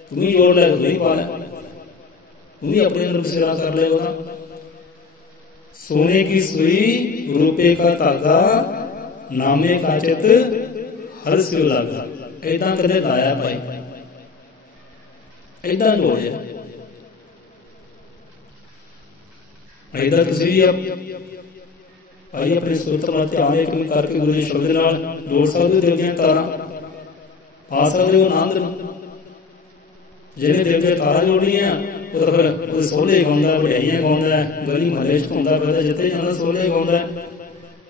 तुम ही जोड़ लै, तुम ही पा लै, तुम ही अपने अंदर बसेरा कर ले। सोने की सुई रुपये का धागा, नामे का चित हर सिर लागा। इदा कदे लाया भाई, इदा जोड़िया। इदा तुसीं भी भाई अपनी सुरत नाल ध्यान एक करके गुरु के शब्द नाल जोड़ सकते हो, दिल दीआं तारां पा सकते हो आनंद। जिन्हें दिल दी तारां जोड़ियां ਉਹ ਫਿਰ ਉਹ ਸੋਹਲੇ ਗਾਉਂਦਾ, ਵਡਿਆਈਆਂ ਗਾਉਂਦਾ, ਗਲੀ ਮਹੱਲੇ 'ਚ ਘੁੰਮਦਾ ਫਿਰਦਾ, ਜਿੱਥੇ ਜਾਂਦਾ ਸੋਹਲੇ ਗਾਉਂਦਾ।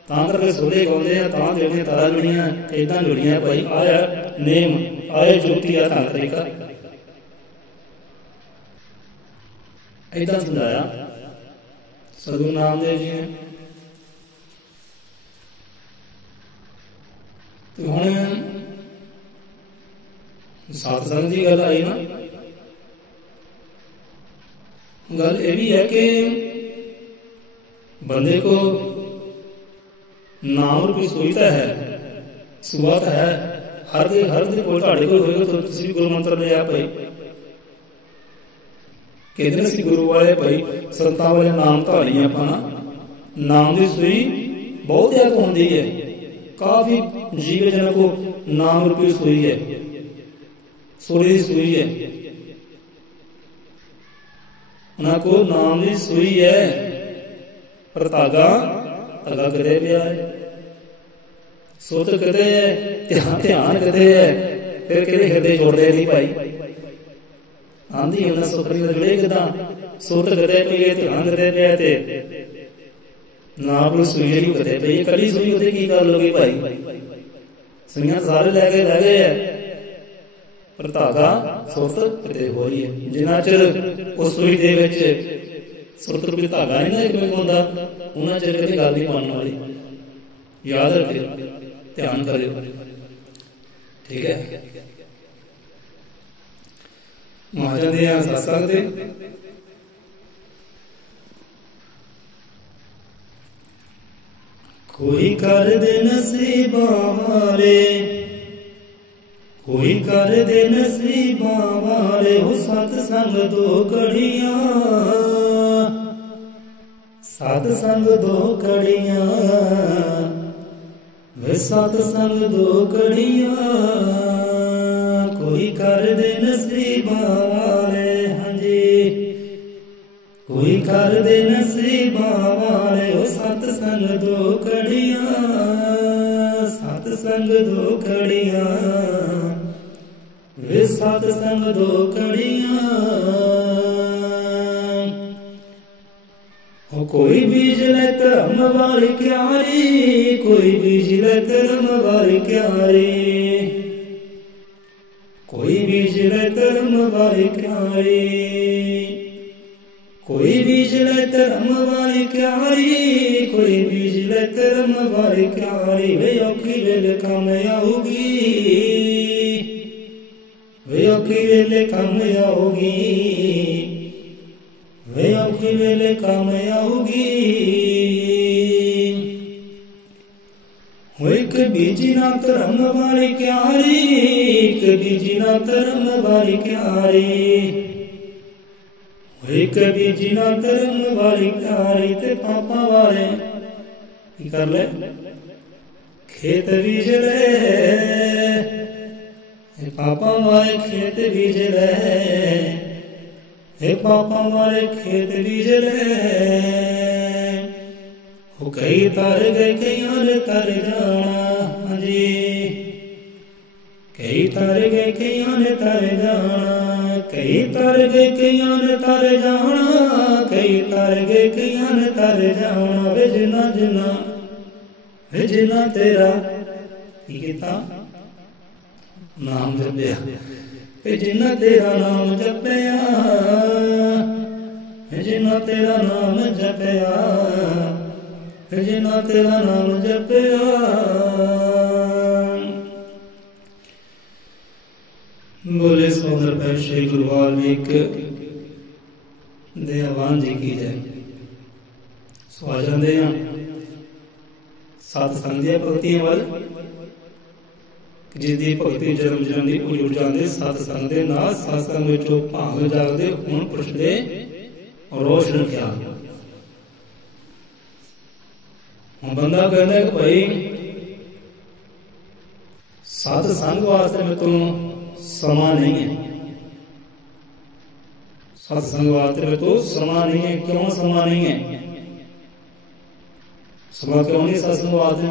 ਤਾਂ ਕਰਕੇ ਸੋਲੇ ਗਾਉਂਦੇ ਆ, ਤਾਂ ਜਿਹੜੀਆਂ ਤਾਰਾਂ ਜੁੜੀਆਂ ਇੱਦਾਂ ਜੁੜੀਆਂ ਭਾਈ। ਆਇਆ ਨੇਮ, ਆਏ ਜੋਤੀ ਆ ਤਾਂ ਤਰੀਕਾ, ਇੱਦਾਂ ਸਮਝਾਇਆ ਸਤਿਗੁਰੂ ਨਾਮਦੇਵ ਜੀ ਨੇ। ਤੇ ਹੁਣ ਸਤਸੰਗ ਦੀ ਗੱਲ ਆਈ ਨਾ, ਗੱਲ ਇਹ भी है कि बंदे को नाम रूपी सुविधा है, सुवात है हर दे कोल ਤੁਹਾਡੇ ਕੋਲ ਹੋਏਗਾ। तो ਤੁਸੀਂ ਵੀ ਗੁਰੂ ਮੰਤਰ ਲਿਆ ਭਾਈ, ਕਹਿੰਦੇ ਨੇ ਅਸੀਂ ਗੁਰੂ ਵਾਲੇ ਭਾਈ ਸੰਤਾਂ ਵਾਲੇ ਨਾਮ ਧਾਰੀਆਂ ਆਪਾਂ ਨਾ। ਨਾਮ ਦੀ ਸੂਈ ਬਹੁਤ ਜ਼ਿਆਦਾ ਹੁੰਦੀ ਹੈ, ਕਾਫੀ ਜੀਵ ਜਨਾਂ ਕੋ ਨਾਮ रूपी सुई है, सोने की सुई है, उन्होंने को नाम की सुई है, पर धागा कदे पिया है, सुत कदे है, ध्यान कदे है, फिर कहते हृदय छोड़ते नहीं भाई। आंधी उन्हें सुखरी जुड़े किदा, सुत कदे पई है, ध्यान कदे पिया ते नाम की सुई जी कदे पई, कड़ी सुई होती की गल होगी भाई। सुइयां सारे लै गए है, पर धागा सुरत किते हो रही है। जिन्ना चिर उस सुई दे विच सुरत रूपी धागा नहीं ना एक होंदा, उन्ना चिर कदे गल नहीं बनने वाली। याद रखियो, ध्यान करियो, ठीक है। महाजन दे सत्संग दे कोई कर दे नसीबा वाले, कोई कर दे नसीबा वाले, हो सतसंग दो कड़ियां, सतसंग दो कड़ियां, वे सतसंग दो कड़ियां, कोई कर दे नसीबा वाले। हाँ जी, कोई कर दे नसीबा वाले, हो सतसंग दो कड़ियां, सतसंग दो कड़ियां, वे सतसंग दो कड़ियां। हो कोई बीज ले धर्म वाली क्यारी, कोई बीज ले धर्म वाली क्यारी, कोई बीज ले धर्म वाली क्यारी, कोई बीज ले धर्म वाली क्यारी, कोई बीज ले धर्म वाली क्यारी। वे औखी वेले काम आऊगी, वे औखी वेले काम आऊगी, वे औखी वेले काम आऊगी। एक बीजी ना धर्म वाली क्यारी, एक बीजी ना धर्म वाली क्यारी, एक बीजी ना धर्म वाली क्यारी। ते पापा वाले की कर ले, खेत बीज ले, पापा वाले खेत बीज ले, हे पापा वाले खेत बीज ले। हो कई तर गए कईयां ने तर जाना, हाँ जी, कई तर गए कईयां ने तर जाना, कई तर गए कईयां ने तर जाना, कई तर गए कईयां ने तर जाना। वे जिना जिना, वे जिना तेरा की कीता नाम जपया, वे जिना तेरा नाम जपया, वे जिना तेरा नाम जपया, वे जिना तेरा नाम जपया। बोले सौंदर पै श्री गुरु वाल्मीकि दयावान जी की जय। सो आ जाते हैं सतसंग दी भगतियां वाल, जिसकी भगती जन्म जन्म की जुड़ जाते सतसंग के नाल, सतसंग विचों भाग जागते हुण पुरुष दे रोशन ख्याल। हुण बंदा कहता है कि भाई सतसंग वास्ते मैं तो समा नहीं है, सत्संग वास्ते में तो समा नहीं है। क्यों समा नहीं है, समा क्यों नहीं सत्संग वास्ते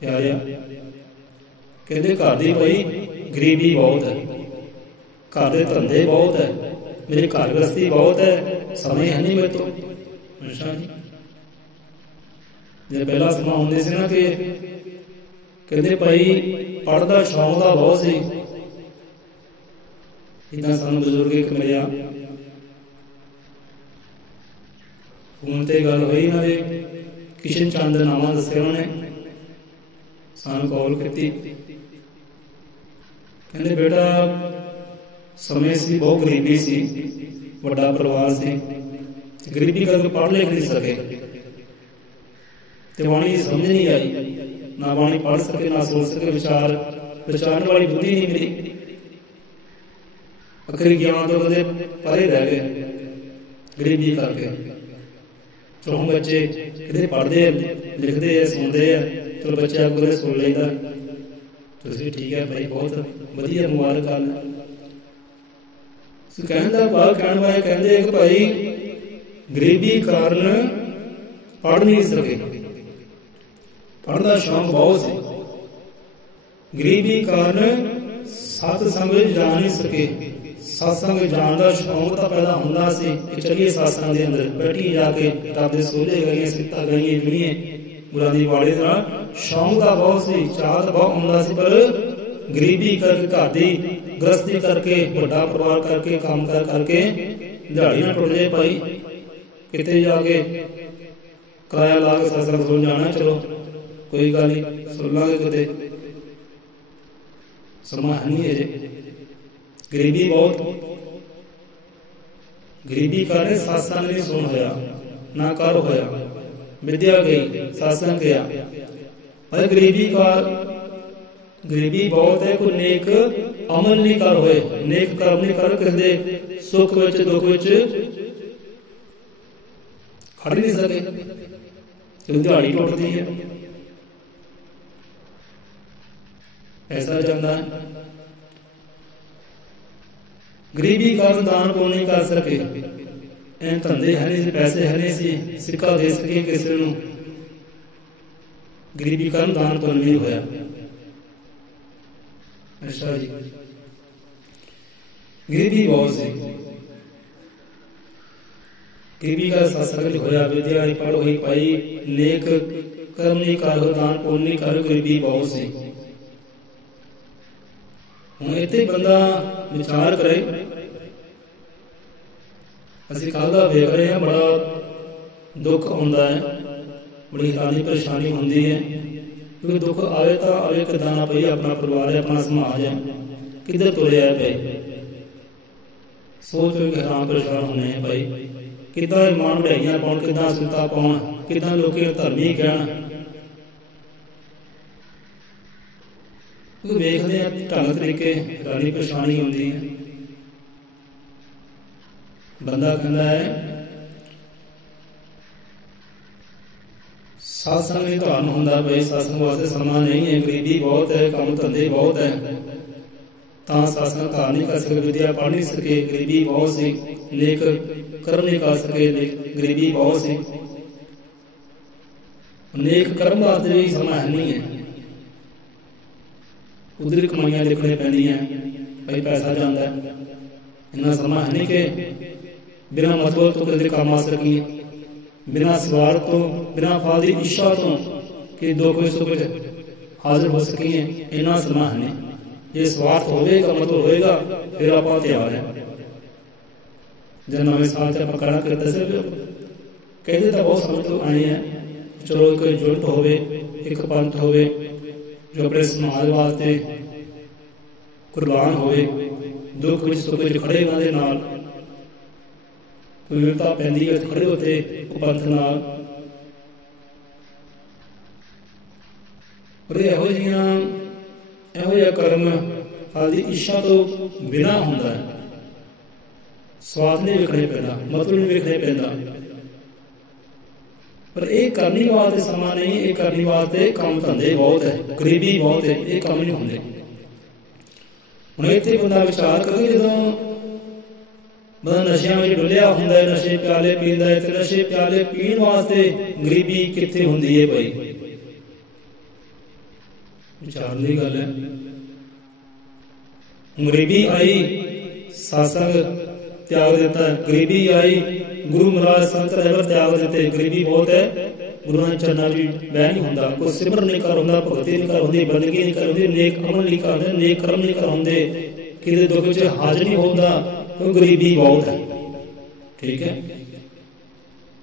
प्यारिया? कहते घर की भाई गरीबी बहुत है, घर के धंधे बहुत है, मेरी घर गृहस्थी बहुत है, समय है नहीं मेरे तो। अच्छा जी, ਜੇ ਪਹਿਲਾ ਸਮਾਂ ਹੁੰਦੇ ਸੀ ਨਾ ਕਿ ਕਹਿੰਦੇ ਭਾਈ ਪੜ੍ਹਦਾ ਸ਼ੌਂਕ ਦਾ ਬਹੁਤ ਸੀ। ਇੱਦਾਂ ਸਾਨੂੰ ਬਜ਼ੁਰਗ ਇੱਕ ਮਿਲਿਆ, ਫੋਨ ਤੇ ਗੱਲ ਹੋਈ, ਇਹਨਾਂ ਦੇ ਕਿਸ਼ਨ ਚੰਦ ਨਾਮਾਂ ਦੱਸਿਆ ਉਹਨੇ, ਸਾਨੂੰ ਕਾਲ ਕੀਤੀ। ਕਹਿੰਦੇ ਬੇਟਾ ਸਮੇਂ ਸੀ, ਬਹੁਤ ਗਰੀਬੀ ਸੀ, ਵੱਡਾ ਪਰਿਵਾਰ ਸੀ, ਗਰੀਬੀ ਕਰਕੇ ਪੜ੍ਹ ਲਿਖ ਨਹੀਂ ਸਕੇ ਤੇ ਬਾਣੀ ਦੀ ਸਮਝ ਨਹੀਂ ਆਈ, ਨਾ ਬਾਣੀ ਪੜ੍ਹ ਸਕੇ ਨਾ ਸੋਚ ਸਕੇ, ਵਿਚਾਰਨ ਵਾਲੀ ਬੁੱਧੀ ਨਹੀਂ ਮਿਲੀ, ਅਖਰੀ ਗਿਆਨ ਤੋਂ ਕਦੇ ਪਰੇ ਰਹਿ ਗਏ ਗਰੀਬੀ ਕਰਕੇ। ਚਲੋ ਹੁਣ ਬੱਚੇ ਕਿਤੇ ਪੜ੍ਹਦੇ ਆ, ਲਿਖਦੇ ਆ, ਸੁਣਦੇ ਆ, ਚਲੋ ਬੱਚਿਆਂ ਕੋਲ ਸੁਣ ਲੈਂਦਾ, ਤੁਸੀਂ ਠੀਕ ਹੈ ਭਾਈ, ਬਹੁਤ ਵਧੀਆ, ਮੁਬਾਰਕ ਗੱਲ। ਕਹਿਣ ਦਾ ਭਾਵ, ਕਹਿਣ ਵਾਲੇ ਕਹਿੰਦੇ ਕਿ ਭਾਈ ਗਰੀਬੀ ਕਾਰਨ ਪੜ੍ਹ ਨਹੀਂ ਸਕੇ, ਪੜ੍ਹਦਾ ਸ਼ੌਂਕ ਬਹੁਤ ਸੀ, ਗਰੀਬੀ ਕਾਰਨ ਸਤਸੰਗ ਜਾ ਨਹੀਂ ਸਕੇ। ਸਤਸੰਗ ਜਾਣ ਦਾ ਸ਼ੌਂਕ ਤਾਂ ਪੈਦਾ ਹੁੰਦਾ ਸੀ ਕਿ ਚਲੀਏ ਸਤਸੰਗ ਦੇ ਅੰਦਰ ਬੈਠੀ ਜਾ ਕੇ ਰੱਬ ਦੇ ਸੋਝੇ ਗਈਏ, ਸਿੱਤਾ ਗਈਏ, ਜੁੜੀਏ ਗੁਰਾਂ ਦੀ ਵਾੜੇ ਨਾਲ। ਸ਼ੌਂਕ ਦਾ ਬਹੁਤ ਸੀ, ਚਾਹ ਤਾਂ ਬਹੁਤ ਹੁੰਦਾ ਸੀ, ਪਰ ਗਰੀਬੀ ਕਰਕੇ, ਘਰ ਦੀ ਗ੍ਰਸਤੀ ਕਰਕੇ, ਵੱਡਾ ਪਰਿਵਾਰ ਕਰਕੇ, ਕੰਮ ਕਰਕੇ ਦਿਹਾੜੀ ਨਾ ਟੁੱਟ ਜਾਏ ਭਾਈ, ਕਿਤੇ ਜਾ ਕੇ ਕਿਰਾਇਆ ਲਾ ਕੇ ਸਤਸੰਗ ਸੁਣ ਜਾਣਾ, ਚਲੋ ਕੋਈ ਗੱਲ ਨਹੀਂ ਸੁਣ ਲਾਂਗੇ ਕਿਤੇ, ਸਮਾਂ ਨਹੀਂ ਹੈ ਜੇ। ਗਰੀਬੀ ਬਹੁਤ, ਗਰੀਬੀ ਕਾਰਨ ਸਤਸੰਗ ਨਹੀਂ ਸੁਣ ਹੋਇਆ, ਨਾ ਕਰ ਹੋਇਆ, ਵਿਦਿਆ ਗਈ, ਸਤਸੰਗ ਗਿਆ, ਪਰ ਗਰੀਬੀ ਬਹੁਤ ਹੈ। ਕੋਈ ਨੇਕ ਅਮਲ ਨਹੀਂ ਕਰ ਹੋਏ, ਨੇਕ ਕਰਮ ਨਹੀਂ ਕਰ, ਕਹਿੰਦੇ ਸੁੱਖ ਵਿੱਚ ਦੁੱਖ ਵਿੱਚ ਖੜ ਨਹੀਂ ਸਕੇ, ਤੇ ਦਿਹਾੜੀ ਟੁੱਟਦੀ ਹੈ, ਪੈਸਾ ਜਾਂਦਾ। ਗਰੀਬੀ ਕਾਰਨ ਦਾਨ ਪੁੰਨ ਨਹੀਂ ਕਰ ਸਕੇ, ਐ ਧੰਦੇ ਹੈ ਨਹੀਂ ਸੀ, ਪੈਸੇ ਹੈ ਨਹੀਂ ਸੀ, ਸਿੱਕਾ ਦੇ ਸਕੇ ਕਿਸੇ ਨੂੰ, ਗਰੀਬੀ ਕਾਰਨ ਦਾਨ ਪੁੰਨ ਨਹੀਂ ਹੋਇਆ। ਅੱਛਾ ਜੀ, ਗਰੀਬੀ ਬਹੁਤ ਸੀ, ਗਰੀਬੀ ਦਾ ਸਤਸੰਗ ਹੋਇਆ, ਵਿਦਿਆ ਨਹੀਂ ਪੜ੍ਹ ਹੋਈ ਭਾਈ, ਨੇਕ ਕਰਮ ਨਹੀਂ ਕਰ, ਦਾਨ ਪੁੰਨ ਨਹੀਂ ਕਰ, ਗਰੀਬੀ ਬਹੁਤ ਸੀ। ਹੁਣ ਇੱਥੇ ਬੰਦਾ ਵਿਚਾਰ ਕਰੇ, ਅਸੀਂ ਕੱਲ ਦਾ ਵੇਖ ਰਹੇ ਹਾਂ, ਬੜਾ ਦੁੱਖ ਆਉਂਦਾ ਹੈ, ਬੜੀ ਹਾਨੀ ਪਰੇਸ਼ਾਨੀ ਹੁੰਦੀ ਹੈ, ਕਿਉਂਕਿ ਦੁੱਖ ਆਵੇ ਤਾਂ ਆਵੇ ਕਿੱਦਾਂ ਨਾ ਪਈ, ਆਪਣਾ ਪਰਿਵਾਰ ਹੈ, ਆਪਣਾ ਸਮਾਜ ਹੈ, ਕਿੱਧਰ ਤੁਰਿਆ ਪਏ, ਸੋਚ ਕੇ ਹੈਰਾਨ ਪਰੇਸ਼ਾਨ ਹੁੰਦੇ ਆ ਭਾਈ, ਕਿੱਦਾਂ ਇਮਾਨ ਵਧਾਈਆਂ ਪਾਉਣ, ਕਿੱਦਾਂ ਸੁਲਤਾ ਪਾਉਣ, ਕਿੱਦਾਂ ਲੋਕੀ ਧਰਮੀ ਕਹਿਣ। ਵੇਖਦੇ ਆ ਢੰਗ ਤਰੀਕੇ, ਹੈਰਾਨੀ ਪਰੇਸ਼ਾਨੀ ਹੁੰਦੀ ਹੈ। ਬੰਦਾ ਕਹਿੰਦਾ ਹੈ ਸਤਸੰਗ ਨਹੀਂ ਧਾਰਨ ਹੁੰਦਾ, ਬਈ ਸਤਸੰਗ ਵਾਸਤੇ ਸਮਾਂ ਨਹੀਂ ਹੈ, ਗਰੀਬੀ ਬਹੁਤ ਹੈ, ਕੰਮ ਧੰਦੇ ਬਹੁਤ ਹੈ, ਤਾਂ ਸਤਸੰਗ ਧਾਰਨ ਨਹੀਂ ਕਰ ਸਕੇ, ਵਿਦਿਆ ਪੜ੍ਹ ਨਹੀਂ ਸਕੇ, ਗਰੀਬੀ ਬਹੁਤ ਸੀ, ਨੇਕ ਕਰਮ ਨਹੀਂ ਕਰ ਸਕੇ, ਗਰੀਬੀ ਬਹੁਤ ਸੀ। ਨੇਕ ਕਰਮ ਵਾਸਤੇ ਵੀ ਸਮਾਂ ਨਹੀਂ ਹੈ, ਉਧਰ ਕਮਾਈਆਂ ਲਿਖਣੀਆਂ ਪੈਂਦੀਆਂ, ਭਾਈ ਪੈਸਾ ਜਾਂਦਾ, ਇੰਨਾ ਸਮਾਂ ਹੈ ਨਹੀਂ ਕਿ ਬਿਨਾਂ ਮਤਲਬ ਤੋਂ ਕਦੇ ਕੰਮ ਆ ਸਕੀਏ, ਬਿਨਾਂ ਸਵਾਰ ਤੋਂ, ਬਿਨਾਂ ਫਲ ਦੀ ਇੱਛਾ ਤੋਂ ਕਿ ਦੋ ਕੋਈ ਸੁੱਖ ਹਾਜ਼ਰ ਹੋ ਸਕੀਏ, ਇੰਨਾ ਸਮਾਂ ਹੈ ਨਹੀਂ। ਜੇ ਸਵਾਰਥ ਹੋਵੇਗਾ, ਮਤਲਬ ਹੋਏਗਾ, ਫਿਰ ਆਪਾਂ ਤਿਆਰ ਹੈ। ਜਦ ਨਵੇਂ ਸਾਲ ਤੇ ਆਪਾਂ ਕੜਾ ਕਰਦੇ ਸੀ, ਕਹਿੰਦੇ ਤਾਂ ਬਹੁਤ ਸਮਝ ਤੋਂ ਆਏ ਹੈ, ਚਲੋ ਇੱਕ ਜੁਟ ਹੋਵੇ, ਇੱਕ ਪੰਥ ਹੋਵੇ ਜੋ ਆਪਣੇ ਸਮਾਜ ਵਾਸਤੇ ਕੁਰਬਾਨ ਹੋਵੇ, ਦੁੱਖ ਵਿੱਚ ਸੁੱਖ ਵਿੱਚ ਖੜੇ ਉਹਨਾਂ ਦੇ ਨਾਲ, ਕੋਈ ਵਿਪਤਾ ਪੈਂਦੀ ਹੈ ਖੜੇ ਹੋਤੇ ਉਹ ਪੰਥ ਨਾਲ। ਪਰ ਇਹੋ ਜਿਹਾ ਕਰਮ ਫਲ ਦੀ ਇੱਛਾ ਤੋਂ ਬਿਨਾਂ ਹੁੰਦਾ ਹੈ, ਸਵਾਦ ਨਹੀਂ ਵੇਖਣੇ ਪੈਂਦਾ, ਮਤਲਬ ਨਹੀਂ ਵੇਖਣੇ ਪੈਂਦਾ, ਪਰ ਇਹ ਕਰਨੀ ਵਾਸਤੇ ਸਮਾਂ ਨਹੀਂ, ਇਹ ਕਰਨੀ ਵਾਸਤੇ ਕੰਮ ਧੰਦੇ ਬਹੁਤ ਹੈ, ਗਰੀਬੀ ਬਹੁਤ ਹੈ, ਇਹ ਕੰਮ ਨਹੀਂ ਹੁੰਦੇ। ਹੁਣ ਇੱਥੇ ਬੰਦਾ ਵਿਚਾਰ ਕਰੇ, ਜਦੋਂ ਬੰਦਾ ਨਸ਼ਿਆਂ ਵਿੱਚ ਡੁੱਲਿਆ ਹੁੰਦਾ ਹੈ, ਨਸ਼ੇ ਪਿਆਲੇ ਪੀਂਦਾ ਹੈ, ਤੇ ਨਸ਼ੇ ਪਿਆਲੇ ਪੀਣ ਵਾਸਤੇ ਗਰੀਬੀ ਕਿੱਥੇ ਹੁੰਦੀ ਹੈ ਭਾਈ, ਵਿਚਾਰਨ ਦੀ ਗੱਲ ਹੈ। ਗਰੀਬੀ ਆਈ, ਸਤਸੰਗ ਤਿਆਗ ਦਿੱਤਾ, ਗਰੀਬੀ ਆਈ, ਗੁਰੂ ਮਹਾਰਾਜ ਸੰਤ ਰਹਿਬਰ ਤਿਆਗ ਦਿੱਤੇ, ਗਰੀਬੀ ਬਹੁਤ ਹੈ, ਗੁਰੂਆਂ ਦੇ ਚਰਨਾਂ ਵਿੱਚ ਬਹਿ ਨਹੀਂ ਹੁੰਦਾ, ਕੋਈ ਸਿਮਰਨ ਨਹੀਂ ਕਰ ਹੁੰਦਾ, ਭਗਤੀ ਨਹੀਂ ਕਰ ਹੁੰਦੀ, ਬੰਦਗੀ ਨਹੀਂ ਕਰ ਹੁੰਦੀ, ਨੇਕ ਅਮਲ ਨਹੀਂ ਕਰਦੇ, ਨੇਕ ਕਰਮ ਨਹੀਂ ਕਰ ਹੁੰਦੇ, ਕਿਤੇ ਦੁੱਖ ਵਿੱਚ ਹਾਜ਼ਰ ਨਹੀਂ ਹੁੰਦਾ, ਉਹ ਗਰੀਬੀ ਬਹੁਤ ਹੈ। ਠੀਕ ਹੈ,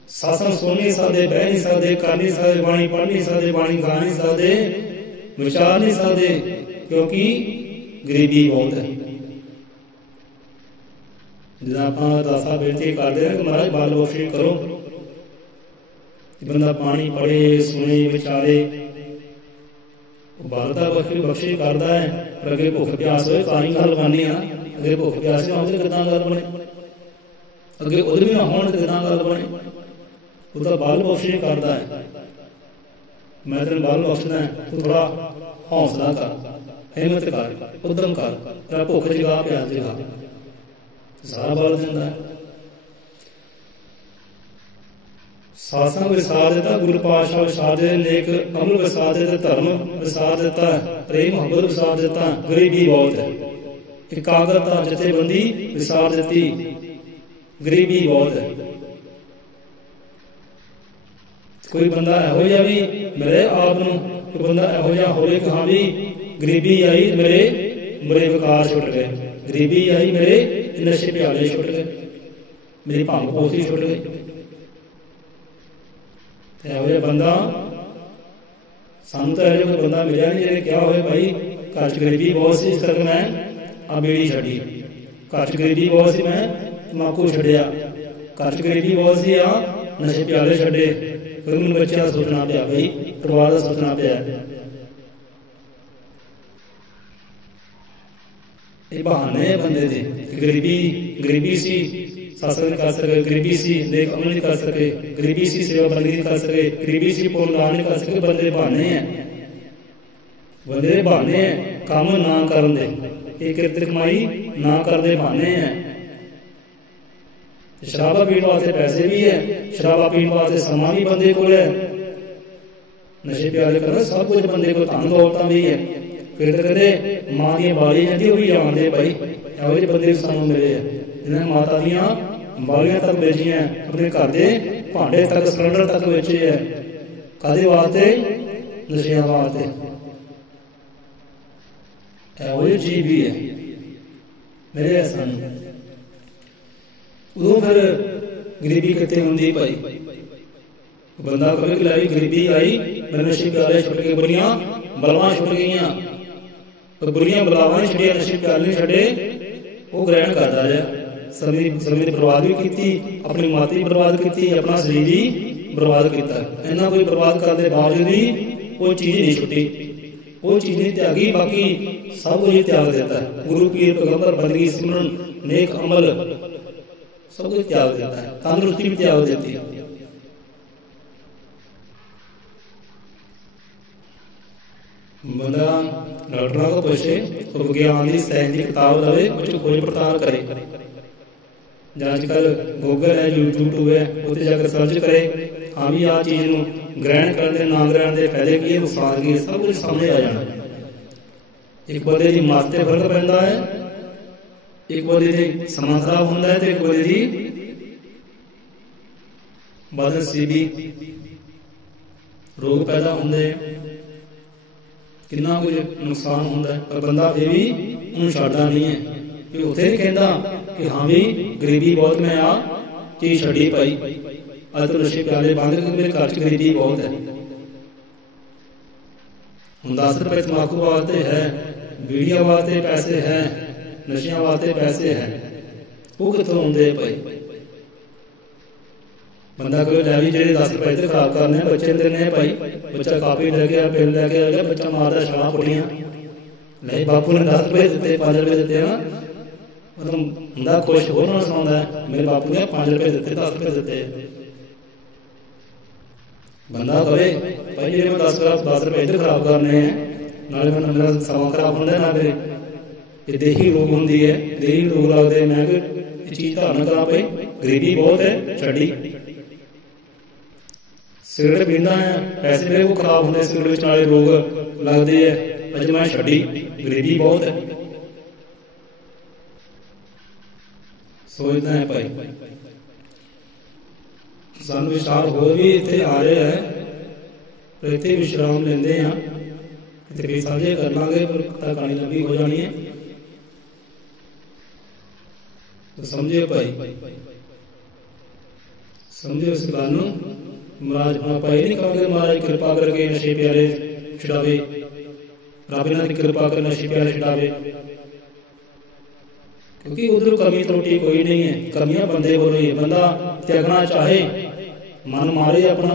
ਸਤਸੰਗ ਸੁਣ ਨਹੀਂ ਸਕਦੇ, ਬਹਿ ਨਹੀਂ ਸਕਦੇ, ਕਰ ਨਹੀਂ ਸਕਦੇ, ਬਾਣੀ ਪੜ੍ਹ ਨਹੀਂ ਸਕਦੇ, ਬਾਣੀ ਗਾ ਨਹੀਂ ਸਕਦੇ, ਵਿਚਾਰ ਨਹੀਂ ਸਕਦੇ, ਕਿਉਂਕਿ ਗਰੀਬੀ ਬਹੁਤ ਹੈ। ਜਿੱਦਾਂ ਆਪਾਂ ਅਰਦਾਸਾਂ ਬੇਨਤੀ ਕਰਦੇ ਹਾਂ ਕਿ ਮਹਾਰਾਜ ਬਾਲ ਬਖਸ਼ਿਸ਼ ਕਰੋ, ਬੰਦਾ ਪਾਣੀ ਪੜ੍ਹੇ, ਸੁਣੇ, ਵਿਚਾਰੇ, ਬਾਲ ਤਾਂ ਬਖਸ਼ਿਸ਼ ਕਰਦਾ ਹੈ, ਪਰ ਅੱਗੇ ਭੁੱਖ ਪਿਆਸ ਹੋਏ ਤਾਂ ਹੀ ਗੱਲ ਲਗਾਉਂਦੇ ਹਾਂ। ਅੱਗੇ ਭੁੱਖ ਪਿਆਸ ਨਾ ਹੋਵੇ ਕਿੱਦਾਂ ਗੱਲ ਬਣੇ, ਅੱਗੇ ਉਹਦੇ ਵੀ ਨਾ ਹੋਣ ਕਿੱਦਾਂ ਗੱਲ ਬਣੇ। ਉਹ ਤਾਂ ਬਾਲ ਬਖਸ਼ਿਸ਼ ਕਰਦਾ ਹੈ, ਮੈਂ ਤੈਨੂੰ ਬਾਲ ਬਖਸ਼ਣਾ, ਤੂੰ ਥੋੜਾ ਹੌਸਲਾ ਕਰ, ਹਿੰਮਤ ਕਰ, ਉਦਮ ਕਰ, ਤੇਰਾ ਭੁੱਖ ਜਗਾ, ਪਿਆਸ ਜਗਾ, ਸਾਰਾ ਬਲ ਦਿੰਦਾ ਹੈ। ਸਾਸੰਗ ਵਿਸਾਰ ਦਿੱਤਾ, ਗੁਰੂ ਪਾਤਸ਼ਾਹ ਵਿਸਾਰ ਦੇ, ਨੇਕ ਅਮਲ ਵਿਸਾਰ ਦਿੱਤਾ, ਧਰਮ ਵਿਸਾਰ ਦਿੱਤਾ, ਪ੍ਰੇਮ ਮੁਹੱਬਤ ਵਿਸਾਰ ਦਿੱਤਾ, ਗਰੀਬੀ ਬਹੁਤ ਹੈ। ਇਕਾਗਰਤਾ ਜਥੇਬੰਦੀ ਵਿਸਾਰ ਦਿੱਤੀ, ਗਰੀਬੀ ਬਹੁਤ ਹੈ। ਕੋਈ ਬੰਦਾ ਇਹੋ ਜਿਹਾ ਵੀ ਮਿਲੇ ਆਪ ਨੂੰ, ਕੋਈ ਬੰਦਾ ਇਹੋ ਜਿਹਾ ਹੋਵੇ ਕਿ ਹਾਂ ਵੀ ਗਰੀਬੀ ਆਈ, ਮੇਰੇ ਵਿਕਾਰ ਛੁੱਟ ਗਏ, ਗਰੀਬੀ ਆਈ, ਮੇਰੇ ਨਸ਼ੇ ਪਿਆਲੇ ਛੁੱਟ ਗਏ, ਮੇਰੀ ਭੰਗ ਪੋਸੀ ਛੁੱਟ ਗਈ। ਇਹੋ ਜਿਹਾ ਬੰਦਾ ਸਾਨੂੰ ਤਾਂ ਇਹੋ ਜਿਹਾ ਬੰਦਾ ਮਿਲਿਆ ਨਹੀਂ ਜਿਹੜੇ ਕਿਹਾ ਹੋਵੇ ਭਾਈ ਘਰ 'ਚ ਗਰੀਬੀ ਬਹੁਤ ਸੀ, ਇਸ ਕਰਕੇ ਮੈਂ ਆ ਬੀੜੀ ਛੱਡੀ, ਘਰ 'ਚ ਗਰੀਬੀ ਬਹੁਤ ਸੀ, ਮੈਂ ਤੰਬਾਕੂ ਛੱਡਿਆ, ਘਰ 'ਚ ਗਰੀਬੀ ਬਹੁਤ ਸੀ, ਆ ਨਸ਼ੇ ਪਿਆਲੇ ਛੱਡੇ। ਫਿਰ ਮੈਨੂੰ ਬੱਚਿਆਂ ਦਾ ਸੋਚਣਾ ਪਿਆ, ਭਾਈ ਪਰਿਵਾਰ ਦਾ ਸੋਚਣਾ ਪਿਆ। ਇਹ ਬਹਾਨੇ ਬੰਦੇ ਦੇ, ਗਰੀਬੀ ਸੀ, ਸਤਸੰਗ ਨਹੀਂ ਕਰ ਸਕੇ, ਗਰੀਬੀ ਸੀ, ਨੇਕ ਅਮਲ ਨਹੀਂ ਕਰ ਸਕੇ, ਗਰੀਬੀ ਸੀ, ਸੇਵਾ ਬੰਦਗੀ ਨਹੀਂ ਕਰ ਸਕੇ, ਗਰੀਬੀ ਸੀ, ਪੁੰਨ ਦਾਨ ਨਹੀਂ ਕਰ ਸਕੇ। ਬੰਦੇ ਬਹਾਨੇ ਹੈ, ਬੰਦੇ ਬਹਾਨੇ ਹੈ, ਕੰਮ ਨਾ ਕਰਨ ਦੇ, ਇਹ ਕਿਰਤ ਕਮਾਈ ਨਾ ਕਰਦੇ ਬਹਾਨੇ ਹੈ। ਸ਼ਰਾਬਾ ਪੀਣ ਵਾਸਤੇ ਪੈਸੇ ਵੀ ਹੈ, ਸ਼ਰਾਬਾ ਪੀਣ ਵਾਸਤੇ ਸਮਾਂ ਵੀ ਬੰਦੇ ਕੋਲ ਹੈ, ਨਸ਼ੇ ਪਿਆਲੇ ਕਰਨਾ ਸਭ ਕੁਝ ਬੰਦੇ ਕੋਲ, ਧਨ ਦੌਲਤਾਂ ਵੀ ਹੈ। ਫਿਰ ਤਾਂ ਕਹਿੰਦੇ ਮਾਂ ਦੀਆਂ ਬਾਲੀਆਂ ਜਾਂਦੀ, ਉਹ ਵੀ ਜਾਣਦੇ ਭਾਈ ਇਹੋ ਜਿਹੇ ਬੰਦੇ ਸਾਨੂੰ ਮਿਲੇ ਆ, ਜਿਹਨਾਂ ਮਾਤਾ ਦੀਆਂ ਬਾਲੀਆਂ ਤੱਕ ਵੇਚੀਆਂ, ਆਪਣੇ ਘਰ ਦੇ ਭਾਂਡੇ ਤੱਕ, ਸਿਲੰਡਰ ਤੱਕ ਵੇਚੇ ਹੈ। ਕਾਹਦੇ ਵਾਸਤੇ? ਨਸ਼ਿਆਂ ਵਾਸਤੇ। ਇਹੋ ਜਿਹੇ ਜੀਵ ਵੀ ਹੈ ਮੇਰੇ ਸਾਨੂੰ। ਉਦੋਂ ਫਿਰ ਗਰੀਬੀ ਕਿੱਥੇ ਹੁੰਦੀ ਭਾਈ? ਬੰਦਾ ਕਵੇ ਕਿ ਲੈ ਗਰੀਬੀ ਆਈ, ਮੇਰੇ ਨਸ਼ੇ ਪਿਆਲੇ ਛੁੱਟ ਗਏ, ਬੁਰੀਆਂ ਬਲਾਵਾਂ ਛੁੱਟ ਗਈਆਂ, ਬੁਰੀਆਂ ਬਲਾਵਾਂ ਛੱਡੀਆਂ, ਨਸ਼ੇ ਪਿਆਲੇ ਛੱਡੇ, ਉਹ ਗ੍ਰਹਿਣ ਕਰਦਾ ਰਿਹਾ। ਸਮੇਂ ਦੀ ਬਰਬਾਦ ਵੀ ਕੀਤੀ, ਆਪਣੀ ਮਾਤਾ ਵੀ ਬਰਬਾਦ ਕੀਤੀ, ਆਪਣਾ ਸਰੀਰ ਵੀ ਬਰਬਾਦ ਕੀਤਾ। ਇੰਨਾ ਕੋਈ ਬਰਬਾਦ ਕਰਨ ਦੇ ਬਾਵਜੂਦ ਵੀ ਉਹ ਚੀਜ਼ ਨਹੀਂ ਛੁੱਟੀ, ਉਹ ਚੀਜ਼ ਨਹੀਂ ਤਿਆਗੀ, ਬਾਕੀ ਸਭ ਕੁਝ ਤਿਆਗ ਦਿੱਤਾ। ਗੁਰੂ ਪੀਰ ਪੈਗੰਬਰ, ਬੰਦਗੀ, ਸਿਮਰਨ, ਨੇਕ ਅਮਲ ਸਭ ਕੁਝ ਤਿਆਗ ਦਿੱਤਾ ਹੈ, ਤੰਦਰੁਸਤੀ ਵੀ ਤਿਆਗ ਦਿੱਤੀ। ਬੰਦਾ ਡਾਕਟਰਾਂ ਤੋਂ ਪੁੱਛੇ, ਵਿਗਿਆਨ ਦੀ ਸਾਇੰਸ ਦੀ ਕਿਤਾਬ ਲਵੇ, ਉਹ 'ਚ ਖੋਜ ਪੜਤਾਲ ਕਰੇ, ਜਾਂ ਅੱਜ ਕੱਲ੍ਹ ਗੂਗਲ ਹੈ, YouTube ਹੈ, ਉੱਥੇ ਜਾ ਕੇ ਸਰਚ ਕਰੇ, ਹਾਂ ਵੀ ਆਹ ਚੀਜ਼ ਨੂੰ ਗ੍ਰਹਿਣ ਕਰਨ ਦੇ, ਨਾ ਗ੍ਰਹਿਣ ਦੇ ਫਾਇਦੇ ਕੀ ਹੈ, ਨੁਕਸਾਨ ਕੀ ਹੈ, ਸਭ ਕੁਝ ਸਾਹਮਣੇ ਆ ਜਾਣਾ। ਇੱਕ ਬੰਦੇ ਦੀ ਮੱਤ ਤੇ ਫਰਕ ਪੈਂਦਾ ਹੈ, ਇੱਕ ਬੰਦੇ ਦੀ ਸਮਾਂ ਖਰਾਬ ਹੁੰਦਾ ਹੈ, ਤੇ ਇੱਕ ਬੰਦੇ ਦੀ ਬਦਨਸੀਬੀ, ਰੋਗ ਪੈਦਾ ਹੁੰਦੇ, ਕਿੰਨਾ ਕੁਝ ਨੁਕਸਾਨ ਹੁੰਦਾ ਹੈ। ਪਰ ਬੰਦਾ ਫਿਰ ਵੀ ਉਹਨੂੰ ਛੱਡਦਾ ਨਹੀਂ ਹੈ, ਕਿ ਉੱਥੇ ਨਹੀਂ ਕਹਿੰਦਾ ਕਿ ਹਾਂ ਵੀ ਗਰੀਬੀ ਬਹੁਤ, ਮੈਂ ਆ ਚੀਜ਼ ਛੱਡੀ ਭਾਈ, ਅੱਜ ਤੋਂ ਨਸ਼ੇ ਪਿਆਲੇ ਬੰਦ ਕਰਕੇ ਮੇਰੇ ਘਰ 'ਚ ਗਰੀਬੀ ਬਹੁਤ ਹੈ। ਹੁਣ 10 ਰੁਪਏ ਤੰਬਾਕੂ ਵਾਸਤੇ ਹੈ, ਬੀੜੀਆਂ ਵਾਸਤੇ ਪੈਸੇ ਹੈ, ਨਸ਼ਿਆਂ ਵਾਸਤੇ ਪੈਸੇ ਹੈ, ਉਹ ਕਿੱਥੋਂ ਆਉਂਦੇ ਭਾਈ? ਬੰਦਾ ਕੋਈ ਲੈ ਵੀ ਜਿਹੜੇ 10 ਰੁਪਏ ਤੇ ਖਰਾਬ ਕਰਨੇ, ਬੱਚੇ ਦੇਣੇ ਭਾਈ, ਬੱਚਾ ਕਾਪੀ ਲੈ ਗਿਆ, ਪੈਨ ਲੈ ਕੇ ਆ ਗਿਆ, ਬੱਚਾ ਮਾਰਦਾ ਛਾਲਾਂ ਪੁੱਟੀਆਂ, ਨਹੀਂ ਬਾਪੂ ਨੇ 10 ਰੁਪਏ ਦਿੱਤੇ, 5 ਰੁਪਏ ਦਿੱਤੇ ਨਾ, ਮਤਲਬ ਹੁੰਦਾ ਖੁਸ਼ ਹੋਰ ਨਾਲ ਸੁਣਾਉਂਦਾ, ਮੇਰੇ ਬਾਪੂ ਨੇ 5 ਰੁਪਏ ਦਿੱਤੇ, 10 ਰੁਪਏ ਦਿੱਤੇ। ਬੰਦਾ ਕਵੇ ਭਾਈ ਜਿਹੜੇ ਮੈਂ 10 ਰੁਪਏ ਇੱਧਰ ਖਰਾਬ ਕਰਨੇ ਹੈ, ਨਾਲੇ ਮੇਰਾ ਸਮਾਂ ਖਰਾਬ ਹੁੰਦਾ, ਨਾਲੇ ਇਹ ਦੇਹੀ ਰੋਗ ਹੁੰਦੀ ਹੈ, ਦੇਹੀ ਰੋਗ ਲੱਗਦੇ, ਮੈਂ ਕਿ ਇਹ ਚੀਜ਼ ਧਾਰਨ ਕਰਾਂ ਭਾਈ, ਗਰੀਬੀ ਬਹੁਤ ਹੈ, ਛੱਡੀ। ਸਿਗਰਟ ਪੀਂਦਾ ਹੈ, ਪੈਸੇ ਮੇਰੇ ਉਹ ਖਰਾਬ ਹੁੰਦੇ, ਸਿਗਰਟ ਵਿੱਚ ਨਾਲੇ ਰੋਗ ਲੱਗਦੇ ਹੈ, ਅੱਜ ਮੈਂ ਛੱਡੀ, ਗਰੀਬੀ ਬਹੁਤ ਹੈ। ਸੋਚਦਾ ਹੈ ਭਾਈ ਸਾਨੂੰ ਵਿਚਾਰ ਹੋਰ ਵੀ ਇੱਥੇ ਆ ਰਿਹਾ ਹੈ तो इतने विश्राम लेंदे हाँ, इतने फिर साझे कर लांगे पर कहानी लंबी हो जानी है। तो समझियो भाई, समझियो इस गल नूं। महाराज हम आप ये नहीं कहांगे महाराज कृपा करके नशे प्यारे छुड़ावे, रब इन्हां दी कृपा कर नशे प्यारे छुड़ावे, क्योंकि उधर कमी त्रुटि कोई नहीं है। कमियां बंदे को नहीं है। बंदा त्यागना चाहे, मन मारे अपना,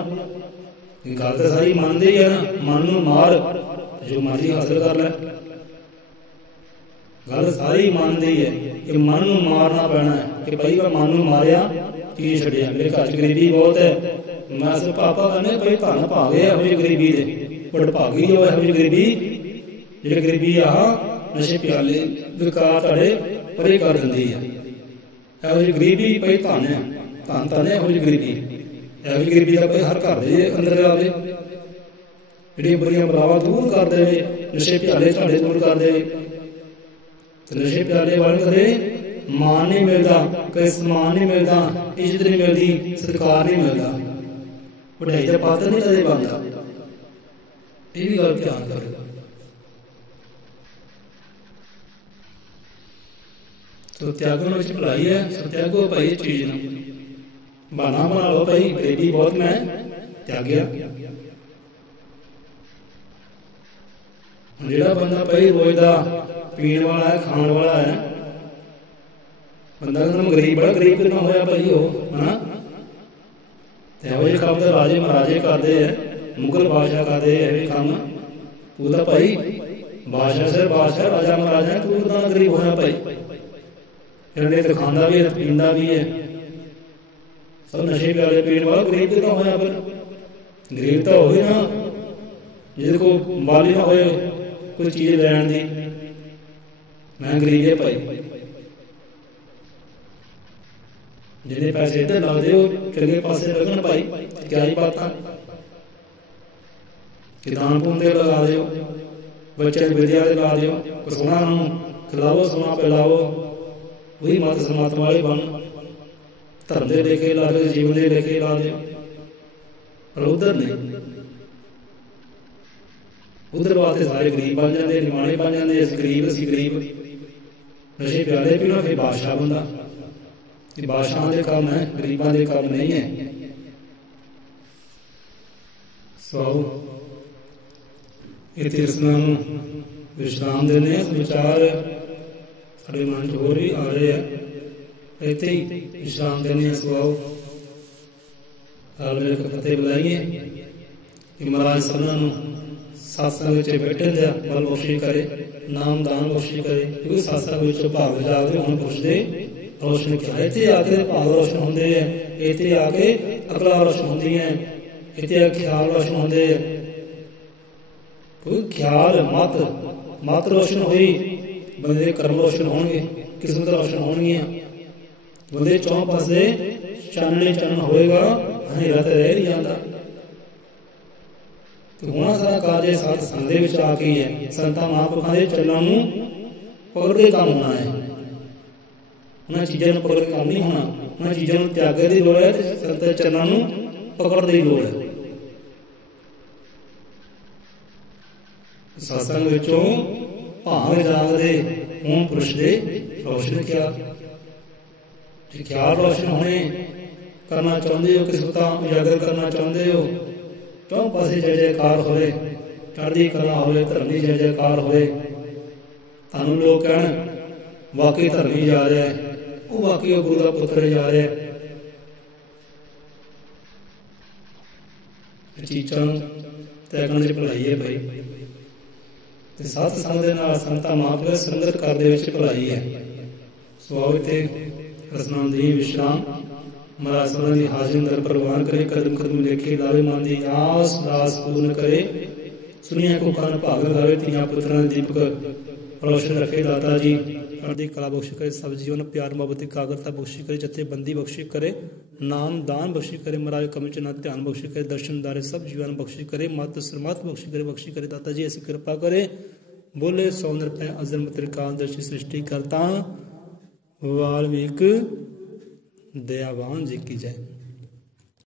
गल तो सारी मन दी है ना। मन नूं मार, जो मर्जी हासिल कर लै। गल सारी मन दी है, कि मन नूं मारना पैना है कि भाई मैं मन नूं मारिया की छड्डिया। मेरे घर च गरीबी बहुत है, मैं सिर्फ पापा कहने भाई धन भागे ਇਹੋ ਜਿਹੀ गरीबी दे, बड़ भागी हो ਇਹੋ ਜਿਹੀ गरीबी, ਜਿਹੜੀ गरीबी आह नशे प्याले विकार ਤੁਹਾਡੇ परे कर दिंदी है। ਇਹੋ ਜਿਹੀ गरीबी भाई धन है, धन धन है ਇਹੋ ਜਿਹੀ गरीबी। ਇਹੋ ਜਿਹੀ गरीबी ਦਾ भाई हर घर ਦੇ अंदर आवे, ਜਿਹੜੀਆਂ ਬੁਰੀਆਂ ਬਲਾਵਾਂ दूर कर देवे, नशे प्याले ਤੁਹਾਡੇ दूर कर देवे। नशे प्याले वाले कदे मान नहीं मिलता, कई सम्मान नहीं मिलता, इज्जत नहीं मिलती, सत्कार नहीं मिलता, बढ़ाई का पात्र नहीं कदे बनता। ये भी गल ध्यान करो। तो त्यागन में भलाई है, त्यागो भाई चीज ना बहाना बना लो भाई गरीबी बहुत मैं त्यागया। जिहड़ा बंदा भाई रोज का पीने वाला है, खाने वाला है, बंदा कहता गरीब बड़ा गरीब कितना होया भाई हो है। तो काम तो राजे महाराजे करते हैं, मुगल बादशाह करते हैं काम। तू तो भाई बादशाह से बादशाह राजा महाराजा है, तू कितना गरीब होया भाई। फिर तो खांदा भी है, पींदा भी है, सब नशे प्याले पीने वाला गरीब कितना होया। फिर गरीब तो हो ना जिसको को माली ना होए कोई चीज लैन दी, मैं गरीब है भाई। जिन्हें पैसे इधर ला दो चंगे पासे लगन भाई, क्या ही बात है कि दान पुण्य दे लगा दो, बच्चे विद्या दे ला दो, सोना खिलाओ सोना पिलाओ, वही मत समात्मा वाले बन, धर्म दे लेके ला दो, जीवन दे लेके ला दो। पर उधर नहीं, उधर वास्ते सारे गरीब बन जाते, निमाणे बन जाते। अस गरीब नशे प्याले पीना फिर बादशाह बंदा। बादशाह के काम है, गरीबों के काम नहीं है। सो इतने रसना विश्राम देने विचार साढ़े मन च होर भी आ रहे हैं, इतने ही विश्राम देने। सुआओ मिल के फतेह बुलाइए कि महाराज सबनों सत्संग बैठे दिया बल बख्शी करे, नाम दान बख्शी करे, क्योंकि सत्संग भाग जागते हम पुछते रोशन किया। इतने आके भाग रोशन होंगे है, इतने आके अकला रोशन होंगी है, इतने ख्याल रोशन होंगे है। कोई ख्याल मत रोशन हुई, बंदे कर्म रोशन होंगे, किस्मत रोशन होंगी। बंदे चौं पासे चानने चानन होएगा, अंधेरा तो रह नहीं जाता। तो होना सारा कार्य साथ संदे विच आके ही है। संतां महापुरुषां दे चरणों नूं पकड़ के काम होना है, उन्हां चीज़ां नूं पकड़ के काम नहीं होना। उन्हां चीज़ां नूं त्यागण दी लोड़ है, संत दे चरणों नूं पकड़ दी लोड़ है। सत्संग विचों भाग जागदे होण पुरुष दे रोशन क्या ख्याल रोशन होने करना चाहते हो, किस्मतां उजागर करना चाहते हो, चौं पासे जय जयकार होए, चढ़दी कला होए, धर्म दी जय जयकार होए। तुहानूं लोग कहण वाकई धर्मी जा रहा है, वो वाकई गुरु का पुत्र जा रहा है। चीज़ां त्यागण च भलाई है भाई। सत्संग दे नाल संतां महापुरुष संगत करदे विच भलाई है। सो आओ इत्थे रसना दी विश्राम। महाराज सबना दी हाजिर अंदर प्रवान करे, कदम कदम लेखे लावे, मन दी आस दास पूर्ण करे। सुनिया को कान भाग गावे, तियां पुत्रां दीपक रोशन रखे दाता जी। अर्धी कला बख्श करे, सब जीवन प्यार मोहब्बत एकाग्रता बख्शी करे, जथेबंदी बख्शी करे, नाम दान बख्शी करे, महाराज कम च ना ध्यान बख्शी करे, दर्शन दारे सब जीवन बख्शी करे, मत सरमत बख्शी करे दाता जी। ऐसी कृपा करे। बोले सौंदर पे अजर त्रिकालदर्शी सृष्टि करता वाल्मीकि दयावान जी की जय।